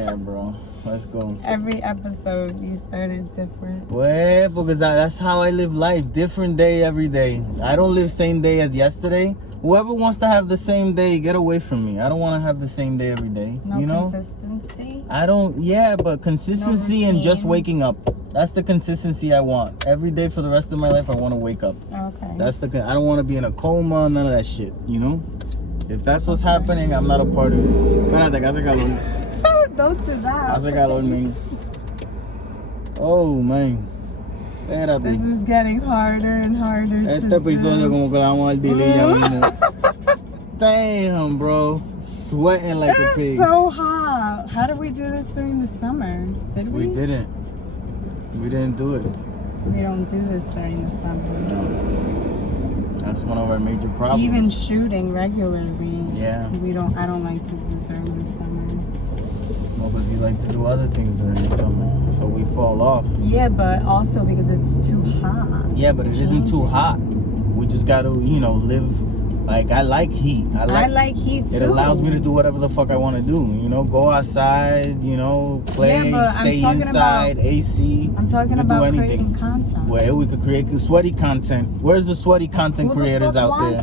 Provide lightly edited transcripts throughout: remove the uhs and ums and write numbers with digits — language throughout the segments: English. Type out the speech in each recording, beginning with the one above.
Yeah, bro. Let's go. Every episode you started different. Well, because that's how I live life. Different day every day. I don't live same day as yesterday. Whoever wants to have the same day, get away from me. I don't want to have the same day every day. No you know? consistency? I don't, yeah, but consistency and just waking up. That's the consistency I want. Every day for the rest of my life, I want to wake up. Okay. I don't want to be in a coma, none of that shit, you know? If that's what's happening, I'm not a part of it. Espérate, que hace calor. Don't do that. Hace calor, man. Oh, man. Espérate. This is getting harder and harder Este episodio como que le vamos a dar delay ya mismo. Damn, bro. Sweating like a pig. It's so hot. How did we do this during the summer? Did we? We didn't. We didn't do it. We don't do this during the summer. That's one of our major problems. Even shooting regularly. Yeah. I don't like to do during the summer. Well, because we like to do other things during the summer. So we fall off. Yeah, but also because it's too hot. Yeah, but it isn't too hot. We just got to, live. Like, I like heat. I like heat too. It allows me to do whatever the fuck I want to do. Go outside, play, stay inside, AC. I'm talking about creating content. Well, we could create sweaty content. Where's the sweaty content creators out there?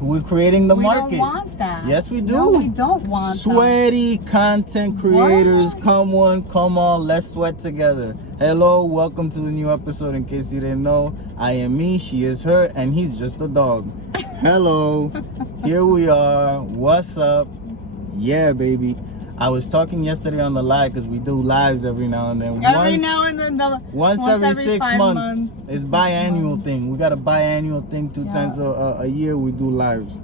We're creating the market. We don't want that. Yes, we do. No, we don't want sweaty content creators. What? Come on, let's sweat together. Hello, welcome to the new episode. In case you didn't know, I am me, she is her, and he's just a dog. Hello, here we are. What's up? Yeah, baby. I was talking yesterday on the live because we do lives every now and then. Once every 6 months. It's biannual thing. We got a biannual thing. Two times a year we do lives.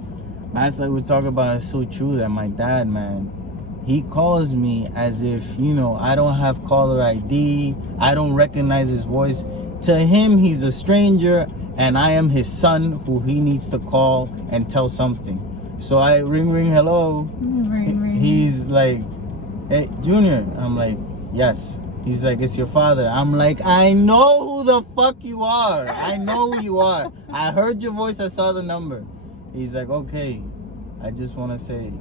Last night we were talking about, it's so true that my dad, man, he calls me as if, I don't have caller ID. I don't recognize his voice. To him, he's a stranger, and I am his son who he needs to call and tell something. So I ring, hello. Ring. He's like, hey, Junior. I'm like, yes. He's like, it's your father. I'm like, I know who the fuck you are. I know who you are. I heard your voice. I saw the number. He's like, okay. I just want to say,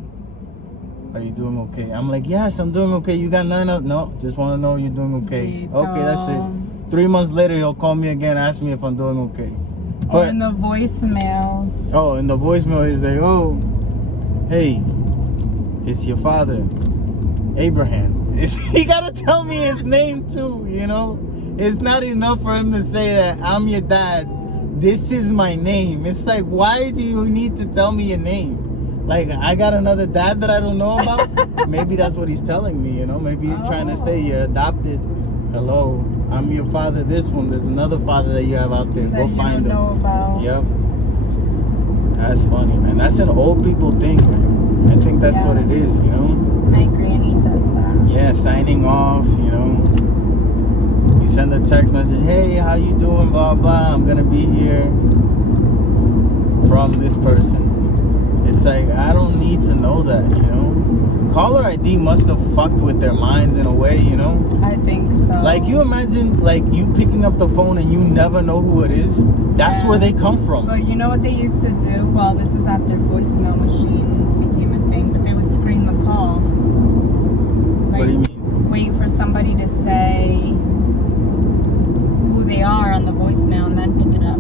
are you doing okay? I'm like, yes, I'm doing okay. You got none of... No, just want to know you're doing okay. Okay, that's it. 3 months later, he'll call me again, ask me if I'm doing okay. Or in the voicemails. Oh, in the voicemail, he's like, oh, hey, it's your father, Abraham. He got to tell me his name too, It's not enough for him to say that I'm your dad. This is my name. It's like, why do you need to tell me your name? Like, I got another dad that I don't know about? Maybe that's what he's telling me, Maybe he's trying to say you're adopted. Hello, I'm your father. This one, there's another father that you have out there. Go find him. Know about. Yep. That's funny, man. That's an old people thing, man. I think that's what it is, My granny does that. Yeah, signing off, You send a text message, hey, how you doing, blah, blah. I'm going to be here from this person. It's like, I don't need to know that, Caller ID must have fucked with their minds in a way, I think so. Like, you imagine, like, you picking up the phone and you never know who it is. That's where they come from. But you know what they used to do? Well, this is after voicemail machines became a thing, but they would screen the call. Like, what do you mean? Wait for somebody to say who they are on the voicemail and then pick it up.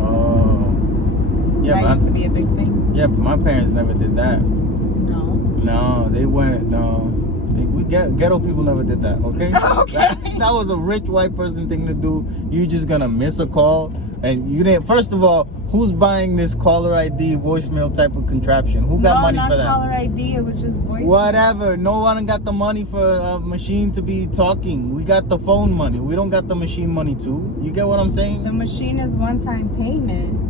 Oh. Yeah, that used to be a big thing. Yeah, but my parents never did that. No, they went. No, ghetto people never did that. Okay. Okay. That was a rich white person thing to do. You just gonna miss a call, and you didn't. First of all, who's buying this caller ID voicemail type of contraption? Who got money for that? No, not caller ID. It was just voicemail. Whatever. No one got the money for a machine to be talking. We got the phone money. We don't got the machine money too. You get what I'm saying? The machine is one-time payment.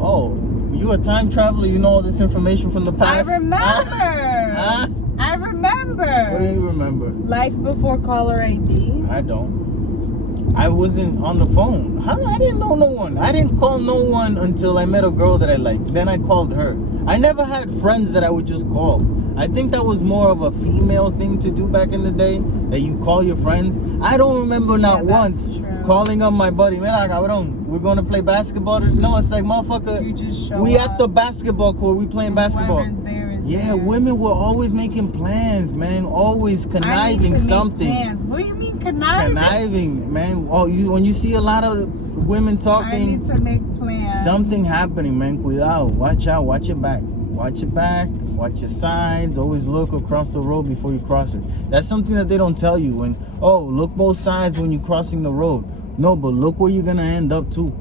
Oh, you a time traveler? You know all this information from the past? I remember. Huh? I remember. What do you remember? Life before caller ID. I don't. I wasn't on the phone. I didn't know no one. I didn't call no one until I met a girl that I liked. Then I called her. I never had friends that I would just call. I think that was more of a female thing to do back in the day, that you call your friends. I don't remember not once calling up my buddy. Man, cabrón, we're going to play basketball. No, it's like, motherfucker, You just show we up. at the basketball court. We playing basketball. Whoever's there is Yeah, women were always making plans, man. Always conniving something. Plans. What do you mean conniving? Conniving, man. Oh, when you see a lot of women talking, I need to make plans. something happening, man. Cuidado. Watch out. Watch your back. Watch your back. Watch your sides. Always look across the road before you cross it. That's something that they don't tell you. When look both sides when you're crossing the road. No, but look where you're gonna end up too.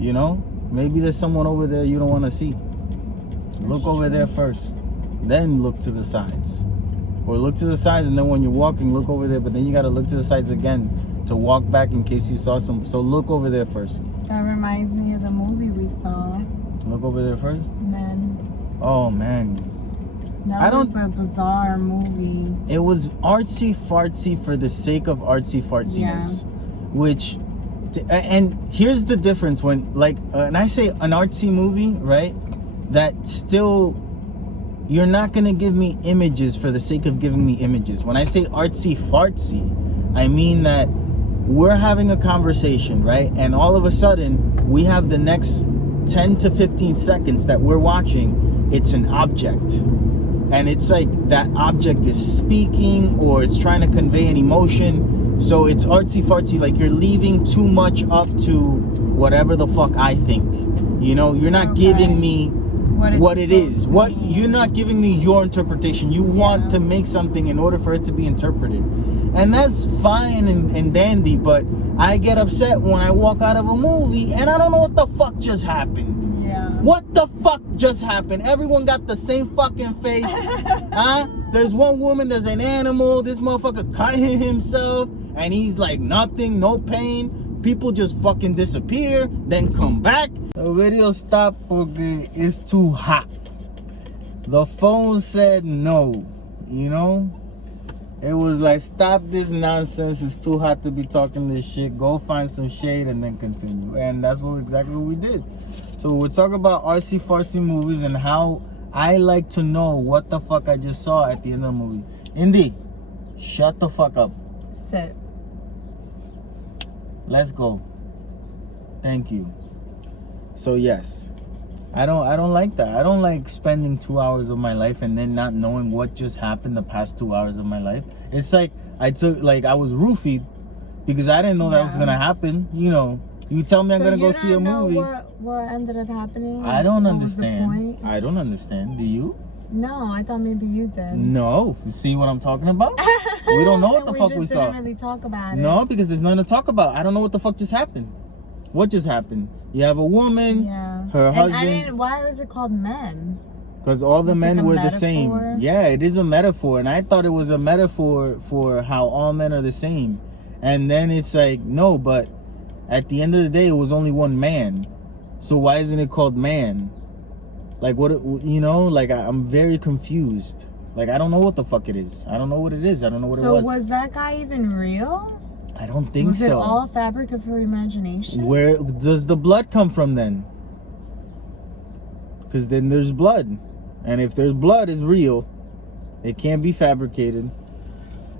You know, maybe there's someone over there you don't want to see. Look over there first, then look to the sides, or look to the sides, and then when you're walking, look over there. But then you got to look to the sides again to walk back in case you saw some. So look over there first. That reminds me of the movie we saw. Look over there first. Men. Oh man, That was a bizarre movie. It was artsy fartsy for the sake of artsy fartsiness, which, and here's the difference when and I say an artsy movie, right? That still, you're not gonna give me images for the sake of giving me images. When I say artsy fartsy, I mean that we're having a conversation, right? And all of a sudden, we have the next 10 to 15 seconds that we're watching, it's an object. And it's like that object is speaking or it's trying to convey an emotion. So it's artsy fartsy, like you're leaving too much up to whatever the fuck I think. You know, you're not giving me what it is. You're not giving me your interpretation. You want to make something in order for it to be interpreted. And that's fine and dandy, but I get upset when I walk out of a movie and I don't know what the fuck just happened. Yeah. What the fuck just happened? Everyone got the same fucking face. Huh? There's one woman, there's an animal, this motherfucker cut himself and he's like nothing, no pain. People just fucking disappear, then come back. The video stopped because it's too hot. The phone said no, you know? It was like, stop this nonsense. It's too hot to be talking this shit. Go find some shade and then continue. And that's exactly what we did. So we're talking about artsy fartsy movies and how I like to know what the fuck I just saw at the end of the movie. Indy, shut the fuck up. Sit. Let's go. Thank you. So yes, I don't like that. I don't like spending 2 hours of my life and then not knowing what just happened the past 2 hours of my life. It's like I was roofied because I didn't know that was gonna happen. You know, you tell me I'm gonna go see a movie. What ended up happening? I don't understand. I don't understand. Do you? No, I thought maybe you did. No. You see what I'm talking about? We don't know what the fuck we saw. We didn't really talk about it. No, because there's nothing to talk about. I don't know what the fuck just happened. What just happened? You have a woman, her husband. Why was it called Men? Because all the men were the metaphor? same. Yeah, it is a metaphor. And I thought it was a metaphor for how all men are the same. And then it's like, no, but at the end of the day, it was only one man. So why isn't it called Man? Like, what, you know, like I'm very confused. Like, I don't know what the fuck it is. I don't know what it is. I don't know what it was. So was that guy even real? I don't think was so. Was it all fabric of her imagination? Where does the blood come from then? Because then there's blood. And if there's blood, it's real. It can't be fabricated.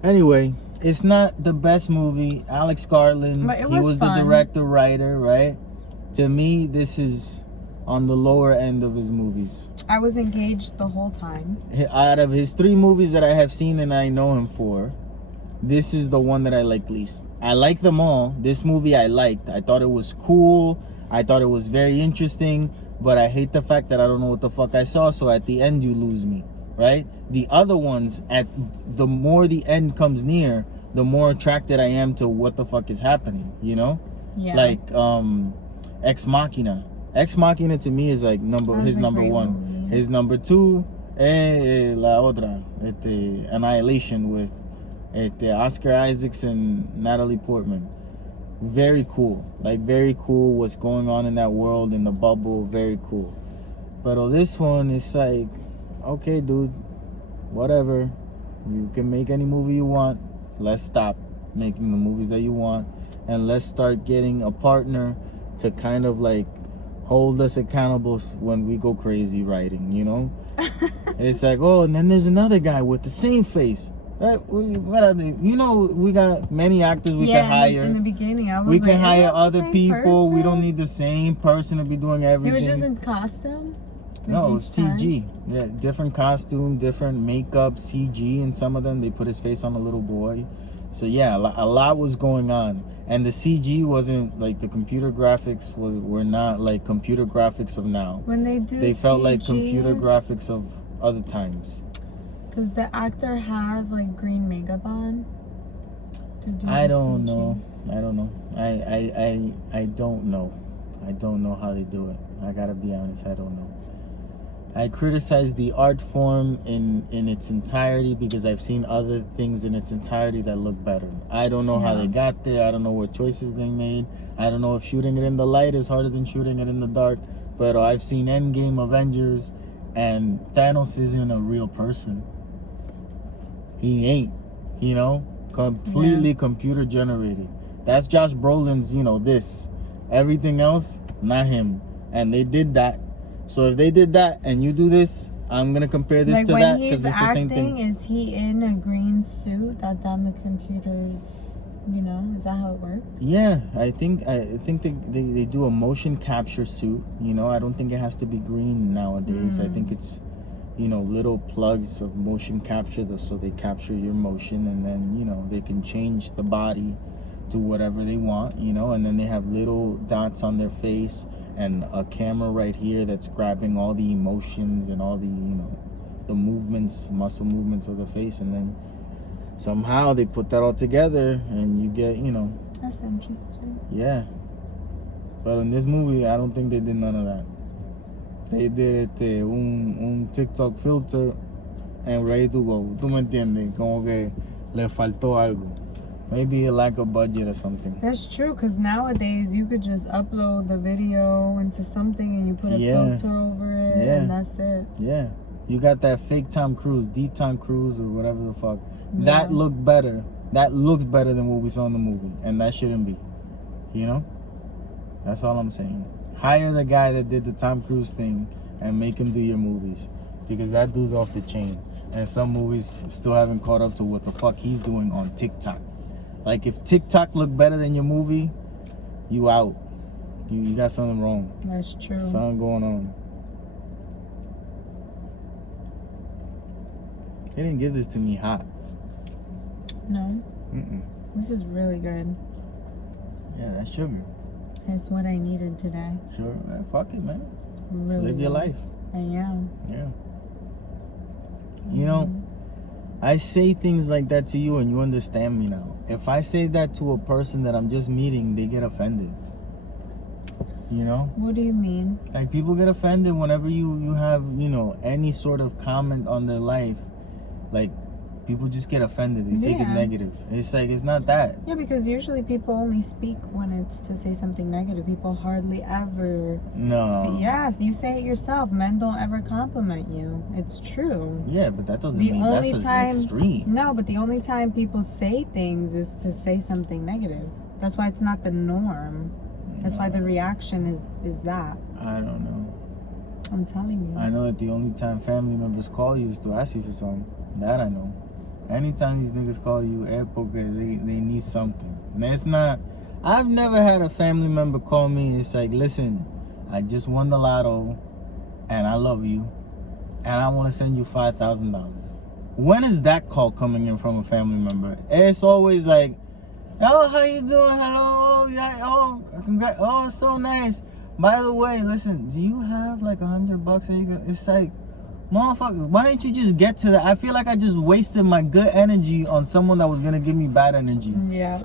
Anyway, it's not the best movie. Alex Garland, he was the director, writer, right? To me, this is on the lower end of his movies. I was engaged the whole time. Out of his 3 movies that I have seen and I know him for, this is the one that I like least. I like them all. This movie I liked. I thought it was cool. I thought it was very interesting. But I hate the fact that I don't know what the fuck I saw. So at the end, you lose me, right? The other ones, the more the end comes near, the more attracted I am to what the fuck is happening, you know? Yeah. Like Ex Machina. Ex Machina to me is like his number 1. Movie. His number 2, La Otra, Annihilation with Oscar Isaacs and Natalie Portman. Very cool. Like, very cool what's going on in that world, in the bubble. Very cool. But this one, it's like, okay, dude, whatever. You can make any movie you want. Let's stop making the movies that you want. And let's start getting a partner to kind of like hold us accountable when we go crazy writing, you know? It's like, oh, and then there's another guy with the same face. Right? You know, we got many actors we can hire. In the beginning, I was we can hire other people. We don't need the same person to be doing everything. He was just in costume? No, each time? CG. Yeah, different costume, different makeup, CG. In some of them, they put his face on a little boy. So yeah, a lot was going on, and the CG wasn't like the computer graphics were not like computer graphics of now. When they do, They felt CG, like computer graphics of other times. Does the actor have like green makeup on? I don't know. I don't know. I don't know. I don't know how they do it. I gotta be honest. I don't know. I criticize the art form in its entirety because I've seen other things in its entirety that look better. I don't know how they got there. I don't know what choices they made. I don't know if shooting it in the light is harder than shooting it in the dark. But I've seen Endgame, Avengers, and Thanos isn't a real person. He ain't, you know, completely computer generated. That's Josh Brolin's, this. Everything else, not him. And they did that. So if they did that and you do this, I'm gonna compare this to that because it's the same thing. Is he in a green suit that then the computers, is that how it works? Yeah, I think they do a motion capture suit. I don't think it has to be green nowadays. I think it's little plugs of motion capture so they capture your motion, and then they can change the body to whatever they want, and then they have little dots on their face and a camera right here that's grabbing all the emotions and all the the movements, muscle movements of the face, and then somehow they put that all together and you get That's interesting. Yeah, but in this movie I don't think they did none of that. They did un TikTok filter and ready to go. ¿Tú me entiendes? Como que le faltó algo. Maybe a lack of budget or something. That's true, because nowadays you could just upload the video into something and you put a filter over it and that's it. Yeah. You got that fake Tom Cruise, deep Tom Cruise or whatever the fuck. Yeah. That looked better. That looks better than what we saw in the movie. And that shouldn't be. That's all I'm saying. Hire the guy that did the Tom Cruise thing and make him do your movies. Because that dude's off the chain. And some movies still haven't caught up to what the fuck he's doing on TikTok. Like, if TikTok looked better than your movie, you out. You got something wrong. That's true. Something going on. They didn't give this to me hot. No? Mm-mm. This is really good. Yeah, that's sugar. That's what I needed today. Sure. Fuck it, man. Really Live your life. I am. Yeah. I say things like that to you and you understand me now. If I say that to a person that I'm just meeting, they get offended. What do you mean? Like, people get offended whenever you have, any sort of comment on their life. Like, people just get offended. They take it negative. It's like, it's not that. Yeah, because usually people only speak when it's to say something negative. People hardly ever speak. Yes, you say it yourself. Men don't ever compliment you. It's true. Yeah, but that doesn't mean that's extreme. No, but the only time people say things is to say something negative. That's why it's not the norm. That's why the reaction is that. I don't know. I'm telling you. I know that the only time family members call you is to ask you for something. That I know. Anytime these niggas call you, they need something. And it's not. I've never had a family member call me. It's like, listen, I just won the lotto, and I love you, and I want to send you $5,000. When is that call coming in from a family member? It's always like, oh, how you doing? Hello, yeah, oh, congrats, oh, it's so nice. By the way, listen, do you have like $100? It's like, motherfucker, why didn't you just get to that? I feel like I just wasted my good energy on someone that was gonna give me bad energy. Yeah.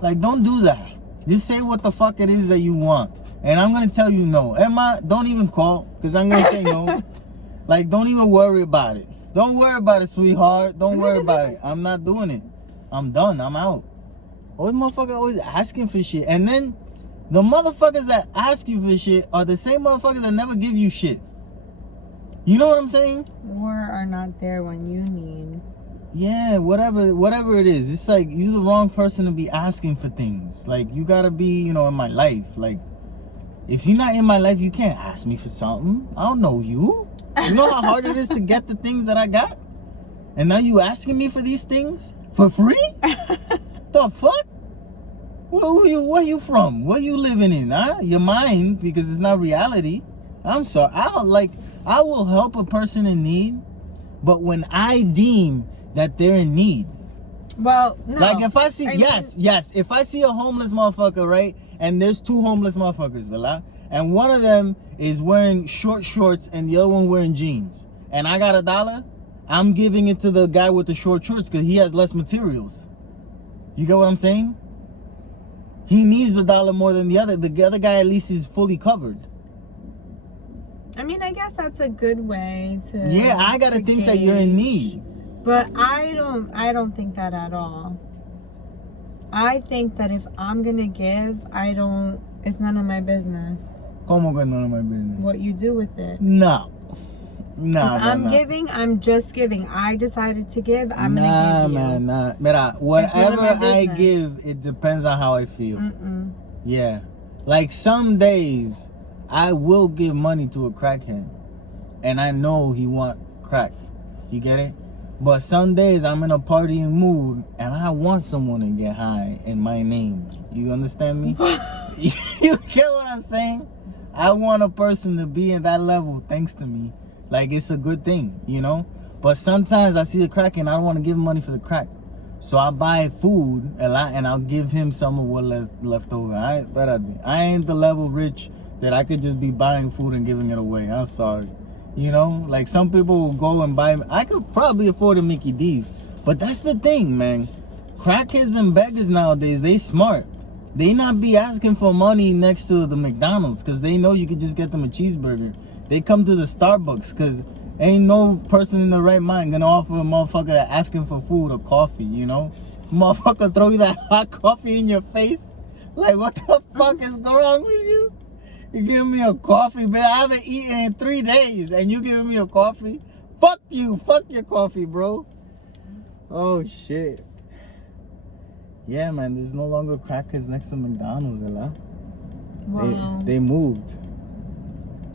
Like, don't do that. Just say what the fuck it is that you want, and I'm gonna tell you no. Emma, don't even call, because I'm gonna say no. Like, don't even worry about it. Don't worry about it, sweetheart. Don't worry about it. I'm not doing it. I'm done. I'm out. Always motherfucker always asking for shit. And then the motherfuckers that ask you for shit are the same motherfuckers that never give you shit. You know what I'm saying? Or are not there when you need. Yeah, whatever it is. It's like, you're the wrong person to be asking for things. Like, you gotta be, in my life. Like, if you're not in my life, you can't ask me for something. I don't know you. You know how hard it is to get the things that I got? And now you asking me for these things? For free? The fuck? Where you from? Where you living in, huh? Your mind, because it's not reality. I'm sorry. I will help a person in need, but when I deem that they're in need. Well, no. Like if I see, if I see a homeless motherfucker, right, and there's two homeless motherfuckers, ¿verdad? And one of them is wearing short shorts and the other one wearing jeans, and I got $1, I'm giving it to the guy with the short shorts because he has less materials. You get what I'm saying? He needs the $1 more than the other. The other guy at least is fully covered. I mean, I guess that's a good way to. Yeah, I gotta think that you're in need. But I don't think that at all. I think that if I'm gonna give, it's none of my business. ¿Cómo que none of my business? What you do with it. No. If I'm giving, I'm just giving. I decided to give, I'm gonna give you. Nah. Mira, whatever I give, it depends on how I feel. Yeah. Like some days, I will give money to a crackhead. And I know he want crack. You get it? But some days I'm in a partying mood and I want someone to get high in my name. You understand me? You get what I'm saying? I want a person to be in that level thanks to me. Like it's a good thing, you know? But sometimes I see the crack and I don't want to give him money for the crack. So I buy food a lot and I'll give him some of what left over. I ain't the level rich that I could just be buying food and giving it away. I'm sorry. You know, like some people will go and buy. I could probably afford a Mickey D's, but that's the thing, man. Crackheads and beggars nowadays, they smart. They not be asking for money next to the McDonald's because they know you could just get them a cheeseburger. They come to the Starbucks because ain't no person in the right mind gonna offer a motherfucker that asking for food or coffee. You know, motherfucker throw you that hot coffee in your face. Like what the fuck is wrong with you? You give me a coffee, man. I haven't eaten in 3 days, and you giving me a coffee? Fuck you. Fuck your coffee, bro. Oh, shit. Yeah, man. There's no longer crackers next to McDonald's, ¿verdad? Wow. They moved.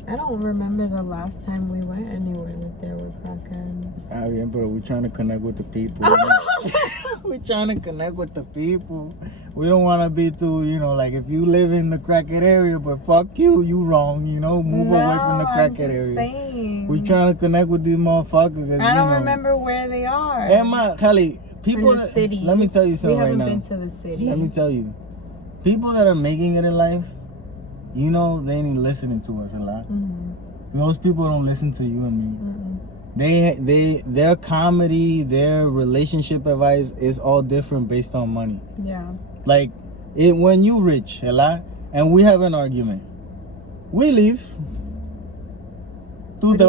I don't remember the last time we went anywhere that there were crackheads. Ah, yeah, but we're trying to connect with the people. We're trying to connect with the people. We don't want to be too, you know, like if you live in the crackhead area, but fuck you, you wrong, you know, move away from the crackhead area. Saying. We're trying to connect with these motherfuckers. I don't remember where they are. Emma, Kelly, people in the city. Let me tell you something right now. We haven't been to the city. Let me tell you. People that are making it in life, you know, they ain't listening to us a lot. Those people don't listen to you and me. Their comedy, their relationship advice is all different based on money. Yeah. Like, when you rich, and we have an argument, we leave. When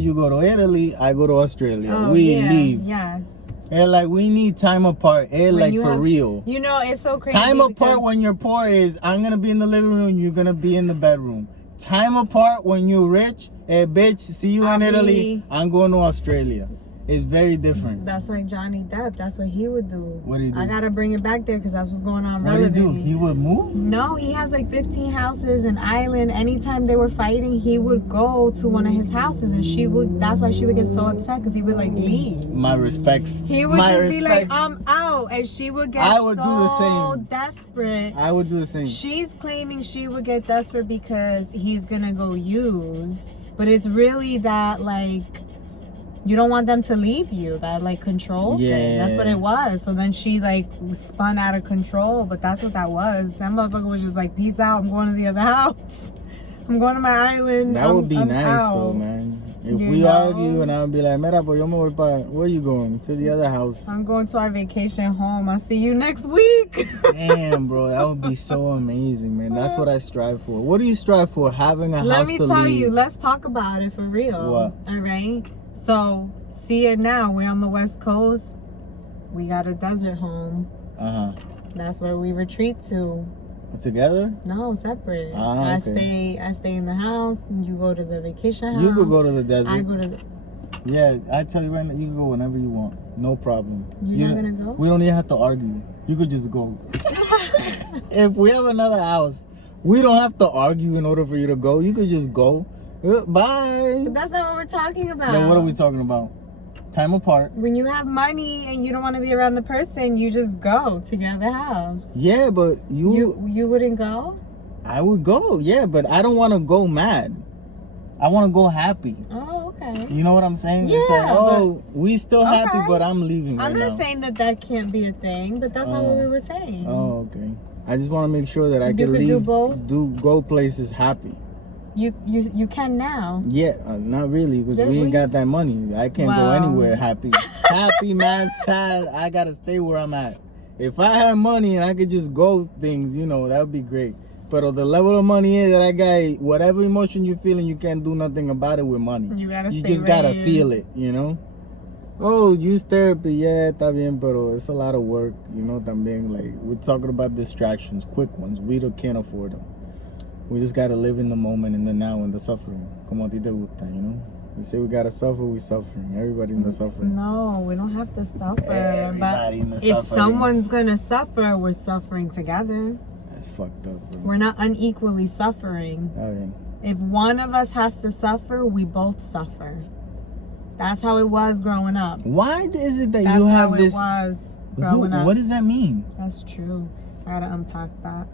you go to Italy, I go to Australia. We leave. Yes. And like, we need time apart. Like, for real. You know, it's so crazy. Time apart when you're poor is, I'm going to be in the living room, you're going to be in the bedroom. Time apart when you're rich, hey, bitch, see you in Italy, I'm going to Australia. It's very different. That's like Johnny Depp. That's what he would do. What do you do? I gotta bring it back there because that's what's going on. What did he do? He would move? No, he has like 15 houses, an island. Anytime they were fighting, he would go to one of his houses, and that's why she would get so upset because he would like leave. My respects. He would be like, I'm out, and she would get do the same. Desperate. I would do the same. She's claiming she would get desperate because he's gonna go use, but it's really that like. You don't want them to leave you, that like control thing. That's what it was. So then she like spun out of control, but that's what that was. That motherfucker was just like, peace out, I'm going to the other house. I'm going to my island. That would be nice though, man. If we argue and I would be like, mira, pues yo me voy para, where you going? To the other house. I'm going to our vacation home. I'll see you next week. Damn, bro, that would be so amazing, man. That's what I strive for. What do you strive for? Having a house to leave. Let me tell you, let's talk about it for real. What? All right? So, see it now. We're on the West Coast. We got a desert home. That's where we retreat to. Together? No, separate. Okay. I stay in the house. You go to the vacation house. You could go to the desert. I go to the... Yeah, I tell you right now, you can go whenever you want. No problem. You're not gonna go? We don't even have to argue. You could just go. If we have another house, we don't have to argue in order for you to go. You could just go. Bye. But that's not what we're talking about. Then what are we talking about? Time apart. When you have money and you don't want to be around the person, you just go to your other house. Yeah, but you wouldn't go? I would go, yeah, but I don't want to go mad. I want to go happy. Oh, okay. You know what I'm saying? Yeah, it's like, oh, we still happy, okay. but I'm leaving right I'm not now. saying that can't be a thing, but that's not what we were saying. Oh, okay. I just want to make sure that I You can could leave, do both? go places happy. You can now. Yeah, not really, because we ain't got that money. I can't go anywhere happy. Happy, mad, sad. I gotta stay where I'm at. If I had money and I could just go things, you know, that would be great. But the level of money is that I got, whatever emotion you're feeling, you can't do nothing about it with money. You just gotta feel it, you know. Oh, use therapy, yeah, está bien, pero it's a lot of work, you know. También, like, we're talking about distractions, quick ones. We can't afford them. We just gotta live in the moment, in the now, in the suffering. Como a ti te gusta, you know. We say we gotta suffer, we suffering. Everybody in the suffering. No, we don't have to suffer. Everybody in the if suffering. someone's gonna suffer, we're suffering together. That's fucked up, bro. We're not unequally suffering. Oh, yeah. If one of us has to suffer, we both suffer. That's how it was growing up. Why is it that you have this? That's how it was growing up. What does that mean? That's true. I gotta unpack that.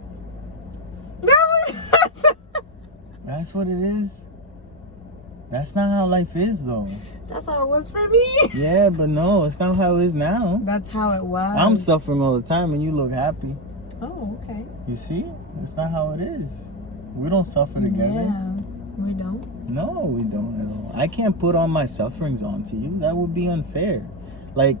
That's what it is. That's not how life is, though. That's how it was for me. Yeah, but no, it's not how it is now. That's how it was. I'm suffering all the time, and you look happy. Oh, okay. You see? It's not how it is. We don't suffer together. Yeah, we don't. No, we don't at all. I can't put all my sufferings onto you. That would be unfair. Like,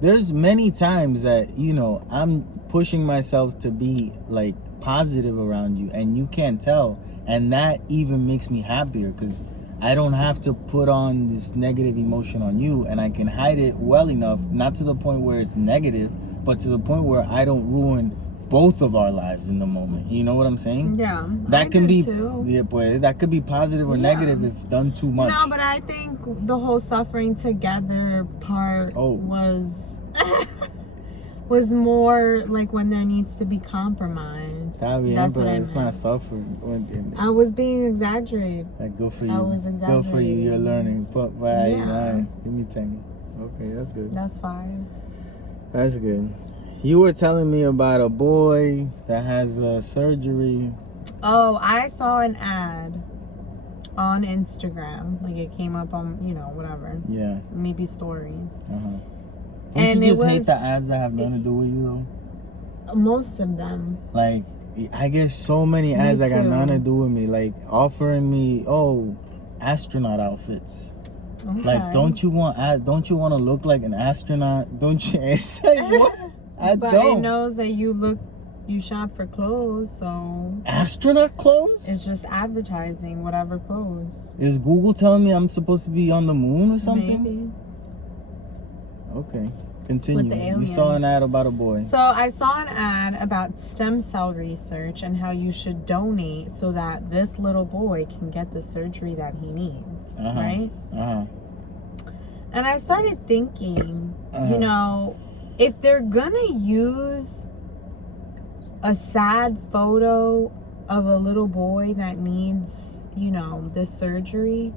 there's many times that, you know, I'm pushing myself to be, like, positive around you, and you can't tell. And that even makes me happier, because I don't have to put on this negative emotion on you, and I can hide it well enough, not to the point where it's negative, but to the point where I don't ruin both of our lives in the moment. You know what I'm saying? Yeah. That can be too. Yeah, but that could be positive or negative if done too much. No, but I think the whole suffering together part was more like when there needs to be compromise. That's what I meant. It's not suffering. I was being exaggerated. Like, good for you. I was exaggerating. Good for you. You're learning. But Yeah. Give me 10. Okay, that's good. That's fine. That's good. You were telling me about a boy that has surgery. Oh, I saw an ad on Instagram. Like, it came up on, you know, whatever. Yeah. Maybe stories. Don't you just hate the ads that have nothing to do with you, though? Most of them. Like, I get so many ads that got nothing to do with me. Like, offering me, astronaut outfits. Okay. Like, don't you want to look like an astronaut? Don't you? It's like, what? But it knows that you shop for clothes, so astronaut clothes? It's just advertising, whatever clothes. Is Google telling me I'm supposed to be on the moon or something? Maybe. Okay, continue. With the aliens. You saw an ad about a boy. So I saw an ad about stem cell research and how you should donate so that this little boy can get the surgery that he needs, right? And I started thinking, you know, if they're gonna use a sad photo of a little boy that needs, you know, this surgery,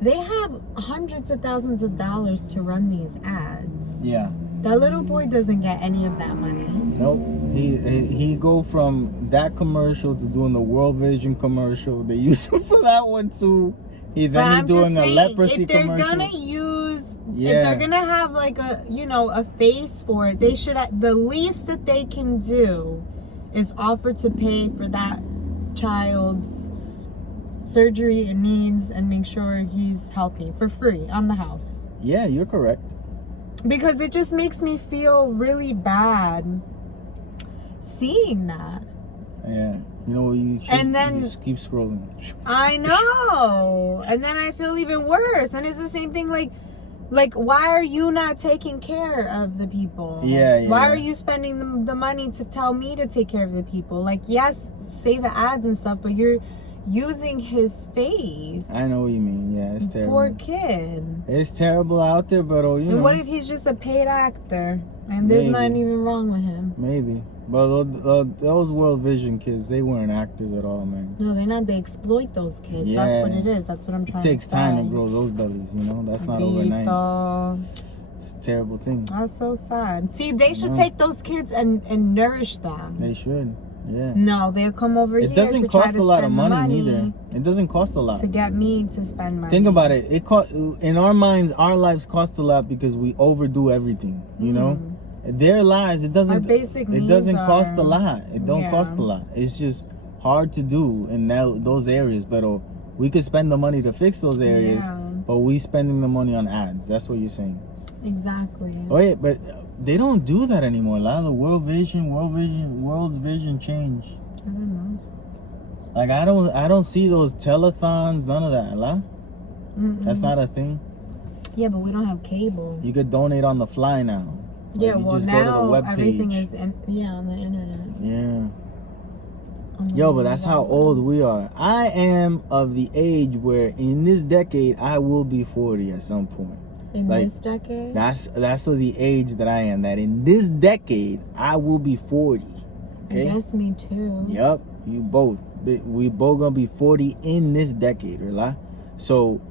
they have hundreds of thousands of dollars to run these ads. Yeah. That little boy doesn't get any of that money. Nope. He go from that commercial to doing the World Vision commercial. They use him for that one too. He's doing a leprosy commercial. If they're gonna use, if they're gonna have like a, you know, a face for it, they should. The least that they can do is offer to pay for that child's surgery it needs and make sure he's healthy for free on the house. Yeah, you're correct. Because it just makes me feel really bad seeing that. Yeah. You know, you just keep scrolling. I know. And then I feel even worse. And it's the same thing, like why are you not taking care of the people? Yeah. Why are you spending the money to tell me to take care of the people? Like, yes, say the ads and stuff, but you're using his face. I know what you mean. Yeah, it's terrible. Poor kid. It's terrible out there, but you know. What if he's just a paid actor and there's nothing even wrong with him? Maybe. But those World Vision kids, they weren't actors at all, man. No, they're not. They exploit those kids. Yeah. That's what it is. That's what I'm trying to say. It takes time to grow those bellies, you know? That's not overnight. It's a terrible thing. That's so sad. See, they should take those kids and nourish them. They should. Yeah. No, they'll come over here. It doesn't to try cost to a lot of spend money neither. It doesn't cost a lot to get me to spend money. Think about it. In our minds, our lives cost a lot because we overdo everything. You know, their lives it doesn't cost a lot. It don't cost a lot. It's just hard to do in those areas. But we could spend the money to fix those areas. Yeah. But we spending the money on ads. That's what you're saying. Exactly. Wait, but they don't do that anymore. A lot of the world's vision changed. I don't know. Like I don't see those telethons, none of that, la? That's not a thing. Yeah, but we don't have cable. You could donate on the fly now. Yeah, you well just now go to the web everything page. is on the internet. Yeah. Yo, but that's how old we are. I am of the age where in this decade I will be 40 at some point. In this decade? That's the age that I am. That in this decade I will be 40. Okay. I guess me too. Yep. You both. We both gonna be 40 in this decade, right? So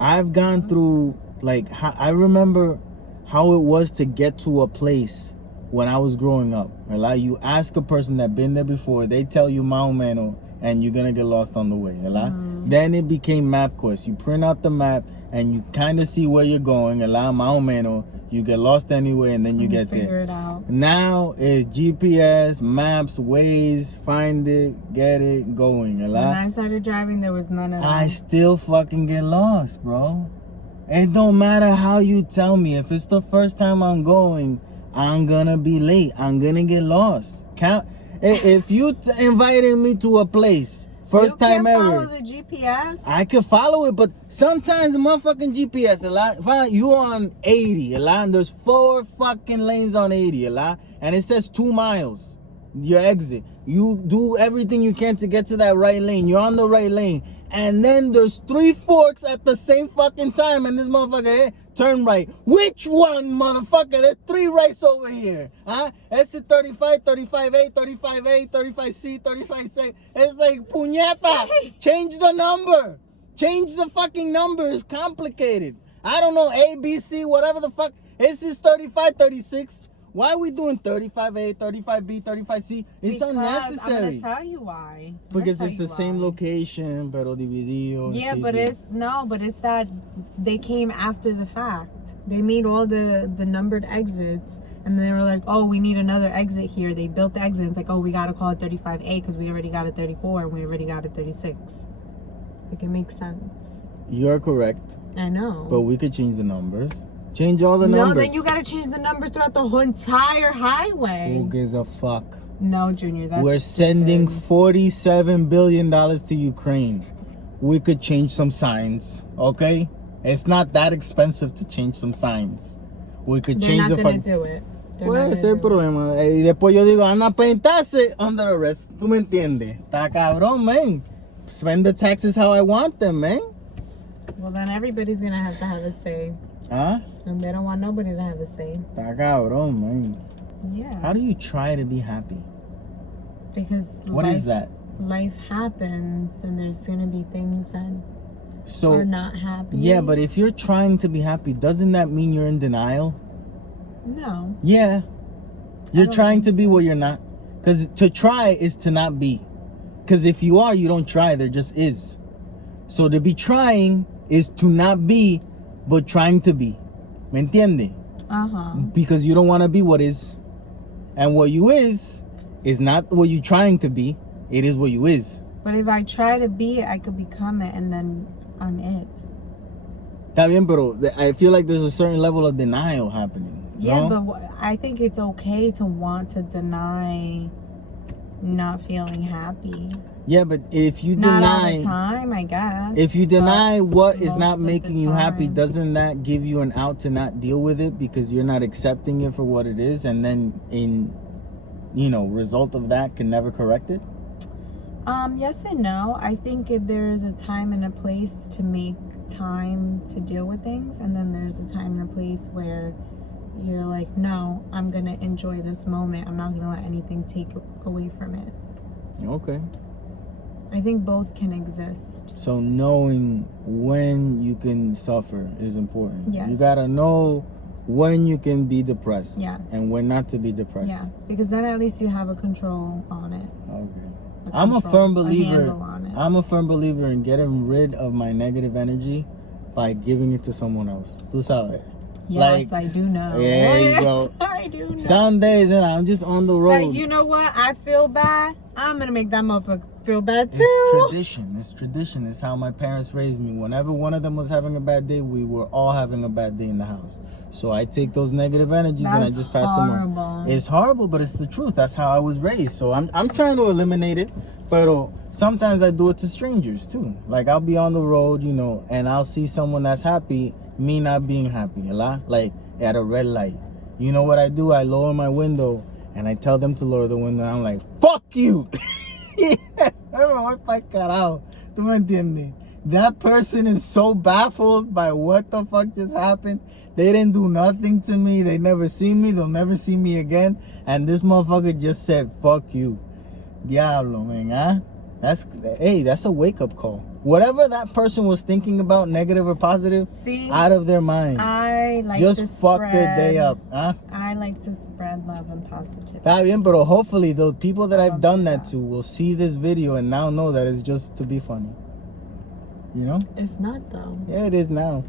I've gone through I remember how it was to get to a place when I was growing up. Right? You ask a person that been there before, they tell you Mao Mano, and you're gonna get lost on the way. Right? Then it became MapQuest. You print out the map and you kind of see where you're going. Mao Mano. You get lost anyway, and then you get there. Figure it out. Now it's GPS, maps, Waze, find it, get it, going. When I started driving, there was none of that. I still fucking get lost, bro. It don't matter how you tell me. If it's the first time I'm going, I'm gonna be late. I'm gonna get lost. If you invited me to a place, first time ever. You can't follow the GPS? I can follow it, but sometimes the motherfucking GPS, you on 80, and there's 4 fucking lanes on 80, and it says 2 miles, your exit. You do everything you can to get to that right lane. You're on the right lane. And then there's 3 forks at the same fucking time, and this motherfucker, turn right. Which one, motherfucker? There's 3 rights over here. Huh? It's 35, 35A, 35A, 35C, 35C. It's like, puñeta. Change the number. Change the fucking number. It's complicated. I don't know, A, B, C, whatever the fuck. This is 35, 36. Why are we doing 35A, 35B, 35C? It's unnecessary. I'm gonna tell you why. Because it's the same location, pero dividido. Yeah, but it's that they came after the fact. They made all the numbered exits, and they were like, oh, we need another exit here. They built the exit. It's like, oh, we gotta call it 35A because we already got a 34 and we already got a 36. Like, it makes sense. You're correct. I know. But we could change the numbers. Change all the numbers. No, then you gotta change the numbers throughout the whole entire highway. Who gives a fuck? No, Junior, that's We're sending $47 billion to Ukraine. We could change some signs, okay? It's not that expensive to change some signs. We could change the fuck. They're not gonna do it. Puede ser el problema. Y después yo digo, anda a pintarse under arrest. ¿Tú me entiendes? Está cabrón, man. Spend the taxes how I want them, man. Well, then everybody's gonna have to have a say. Huh? And they don't want nobody to have a say. Está cabrón, man. Yeah. How do you try to be happy? Because what is that? Life happens, and there's gonna be things that are not happy. Yeah, but if you're trying to be happy, doesn't that mean you're in denial? No. Yeah. You're trying to be what you're not. Because to try is to not be. Because if you are, you don't try. There just is. So to be trying is to not be, but trying to be. ¿Me entiende? Because you don't want to be what is. And what you is not what you're trying to be. It is what you is. But if I try to be it, I could become it, and then I'm it. Está bien, pero I feel like there's a certain level of denial happening. Yeah, but I think it's okay to want to deny not feeling happy. Yeah, but if you not deny... Not all the time, I guess. If you deny what is not making you happy, doesn't that give you an out to not deal with it because you're not accepting it for what it is, and then result of that can never correct it? Yes and no. I think there is a time and a place to make time to deal with things, and then there's a time and a place where you're like, no, I'm gonna enjoy this moment. I'm not gonna let anything take away from it. Okay. I think both can exist. So knowing when you can suffer is important. Yes. You gotta know when you can be depressed. Yes. And when not to be depressed. Yes, because then at least you have a control on it. I'm a firm believer. handle on it. I'm a firm believer in getting rid of my negative energy by giving it to someone else. Tú sabes. Yes, I do know. Yeah, you go. I do know. Some days, and I'm just on the road. Like, you know what? I feel bad. I'm gonna make that motherfucker feel bad too. It's tradition. It's tradition. It's how my parents raised me. Whenever one of them was having a bad day, we were all having a bad day in the house. So I take those negative energies and I just pass them on. It's horrible, but it's the truth. That's how I was raised. So I'm trying to eliminate it. But sometimes I do it to strangers too. Like I'll be on the road, you know, and I'll see someone that's happy, me not being happy, like at a red light. You know what I do? I lower my window and I tell them to lower the window. I'm like, fuck you. That person is so baffled by what the fuck just happened. They didn't do nothing to me. They never see me. They'll never see me again. And this motherfucker just said, fuck you. Diablo, man, huh? That's a wake-up call. Whatever that person was thinking about, negative or positive, out of their mind. I like just to fuck their day up, huh? I like to spread love and positivity. Está bien, pero hopefully the people that I've done that to will see this video and now know that it's just to be funny. You know? It's not though. Yeah, it is now.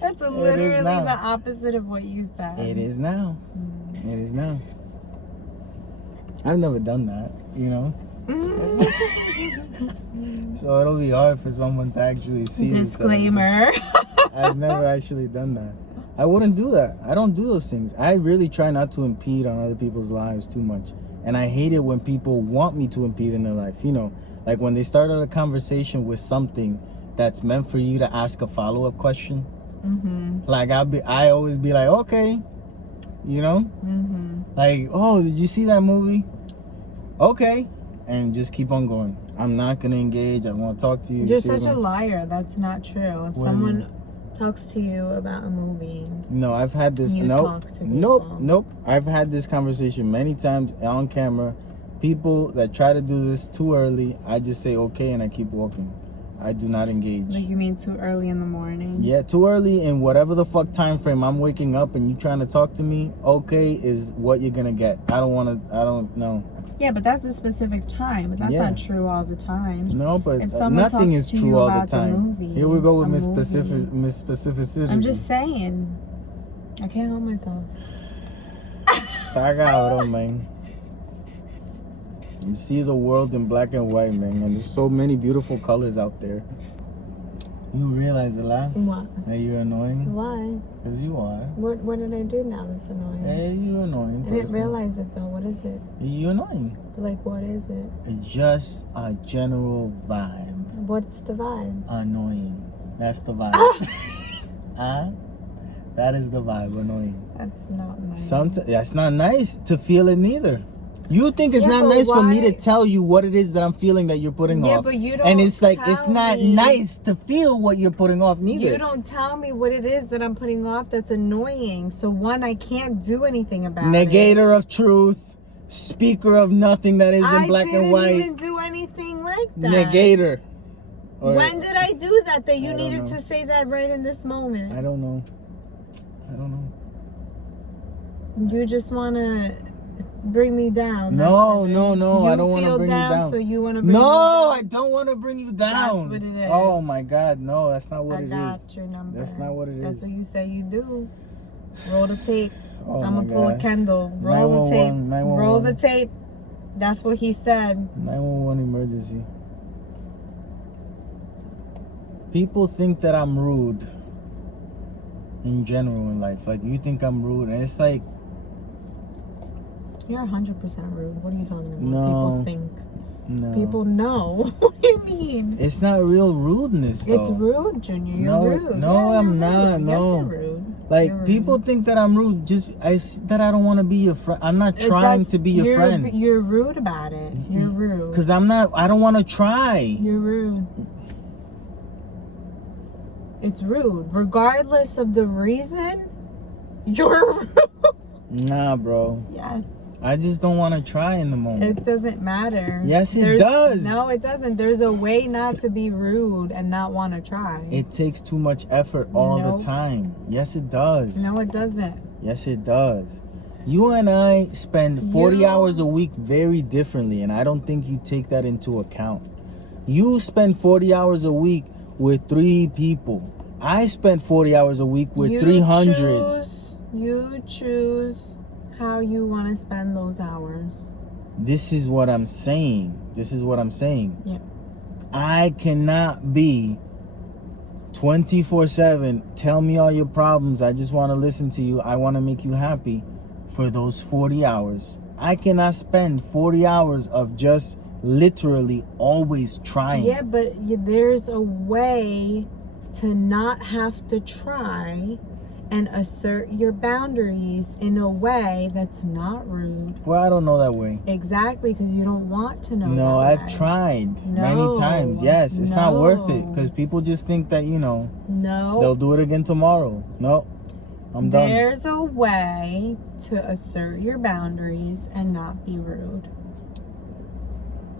That's literally the opposite of what you said. It is now. It is now. I've never done that, you know? So it'll be hard for someone to actually see. Disclaimer. I've never actually done that. I wouldn't do that. I don't do those things. I really try not to impede on other people's lives too much. And I hate it when people want me to impede in their life. You know, like when they start a conversation with something that's meant for you to ask a follow-up question. Like I always be like, okay, you know, like, oh, did you see that movie? Okay, and just keep on going. I'm not gonna engage. I want to talk to you. You're such a liar. That's not true. If someone talks to you about a movie, no, I've had this. Nope. I've had this conversation many times on camera. People that try to do this too early, I just say okay and I keep walking. I do not engage. Like you mean too early in the morning? Yeah, too early in whatever the fuck time frame I'm waking up and you trying to talk to me, okay, is what you're gonna get. I don't know. Yeah, but that's a specific time. But that's not true all the time. No, but nothing is true all the time. Here we go with Miss Specificity. I'm just saying. I can't help myself. Está cabrón, man. You see the world in black and white, man, and there's so many beautiful colors out there. You realize a lot? What? That you're annoying? Why? Because you are. What did I do now that's annoying? Hey, you're annoying. I didn't realize it though. What is it? You're annoying. Like, what is it? It's just a general vibe. What's the vibe? Annoying. That's the vibe. Huh? That is the vibe, annoying. That's not nice. That's not nice to feel it neither. You think it's not nice for me to tell you what it is that I'm feeling that you're putting off. Yeah, but you don't. And it's like, it's not nice to feel what you're putting off neither. You don't tell me what it is that I'm putting off that's annoying. So one, I can't do anything about it. Negator of truth. Speaker of nothing that is in black and white. I didn't even do anything like that. Negator. When did I do that you needed to say that right in this moment? I don't know. You just want to bring me down. No. I don't want to bring you down. So you want to bring me down? No, I don't want to bring you down. That's what it is. Oh my God, no, that's not what it is. I got your number. That's not what it is. That's what you say you do. Roll the tape. Oh I'm going to pull a Kendall. Roll the tape. Roll the tape. That's what he said. 911 emergency. People think that I'm rude in general in life. Like, you think I'm rude, and it's like, you're 100% rude. What are you talking about? No. People think. No. People know. What do you mean? It's not real rudeness, though. It's rude, Junior. You're rude. No, I'm not. Rude. No. Yes, you're rude. Like, you're rude. People think that I'm rude that I don't want to be your friend. I'm not trying to be your friend. You're rude about it. You're rude. Because I don't want to try. You're rude. It's rude. Regardless of the reason, you're rude. Nah, bro. Yes. I just don't want to try in the moment. It doesn't matter. Yes, it does. No, it doesn't. There's a way not to be rude and not want to try. It takes too much effort all the time. Yes, it does. No, it doesn't. Yes, it does. You and I spend 40 hours a week very differently, and I don't think you take that into account. You spend 40 hours a week with 3 people. I spend 40 hours a week with 300. You choose how you want to spend those hours. This is what I'm saying. Yeah. I cannot be 24/7. Tell me all your problems. I just want to listen to you. I want to make you happy for those 40 hours. I cannot spend 40 hours of just literally always trying. Yeah, but there's a way to not have to try and assert your boundaries in a way that's not rude. Well, I don't know that way. Exactly, because you don't want to know. No, that I've way. tried No, many times. Yes, it's not worth it no. because people just think that, No. they'll do it again tomorrow. No, I'm done. There's a way to assert your boundaries and not be rude.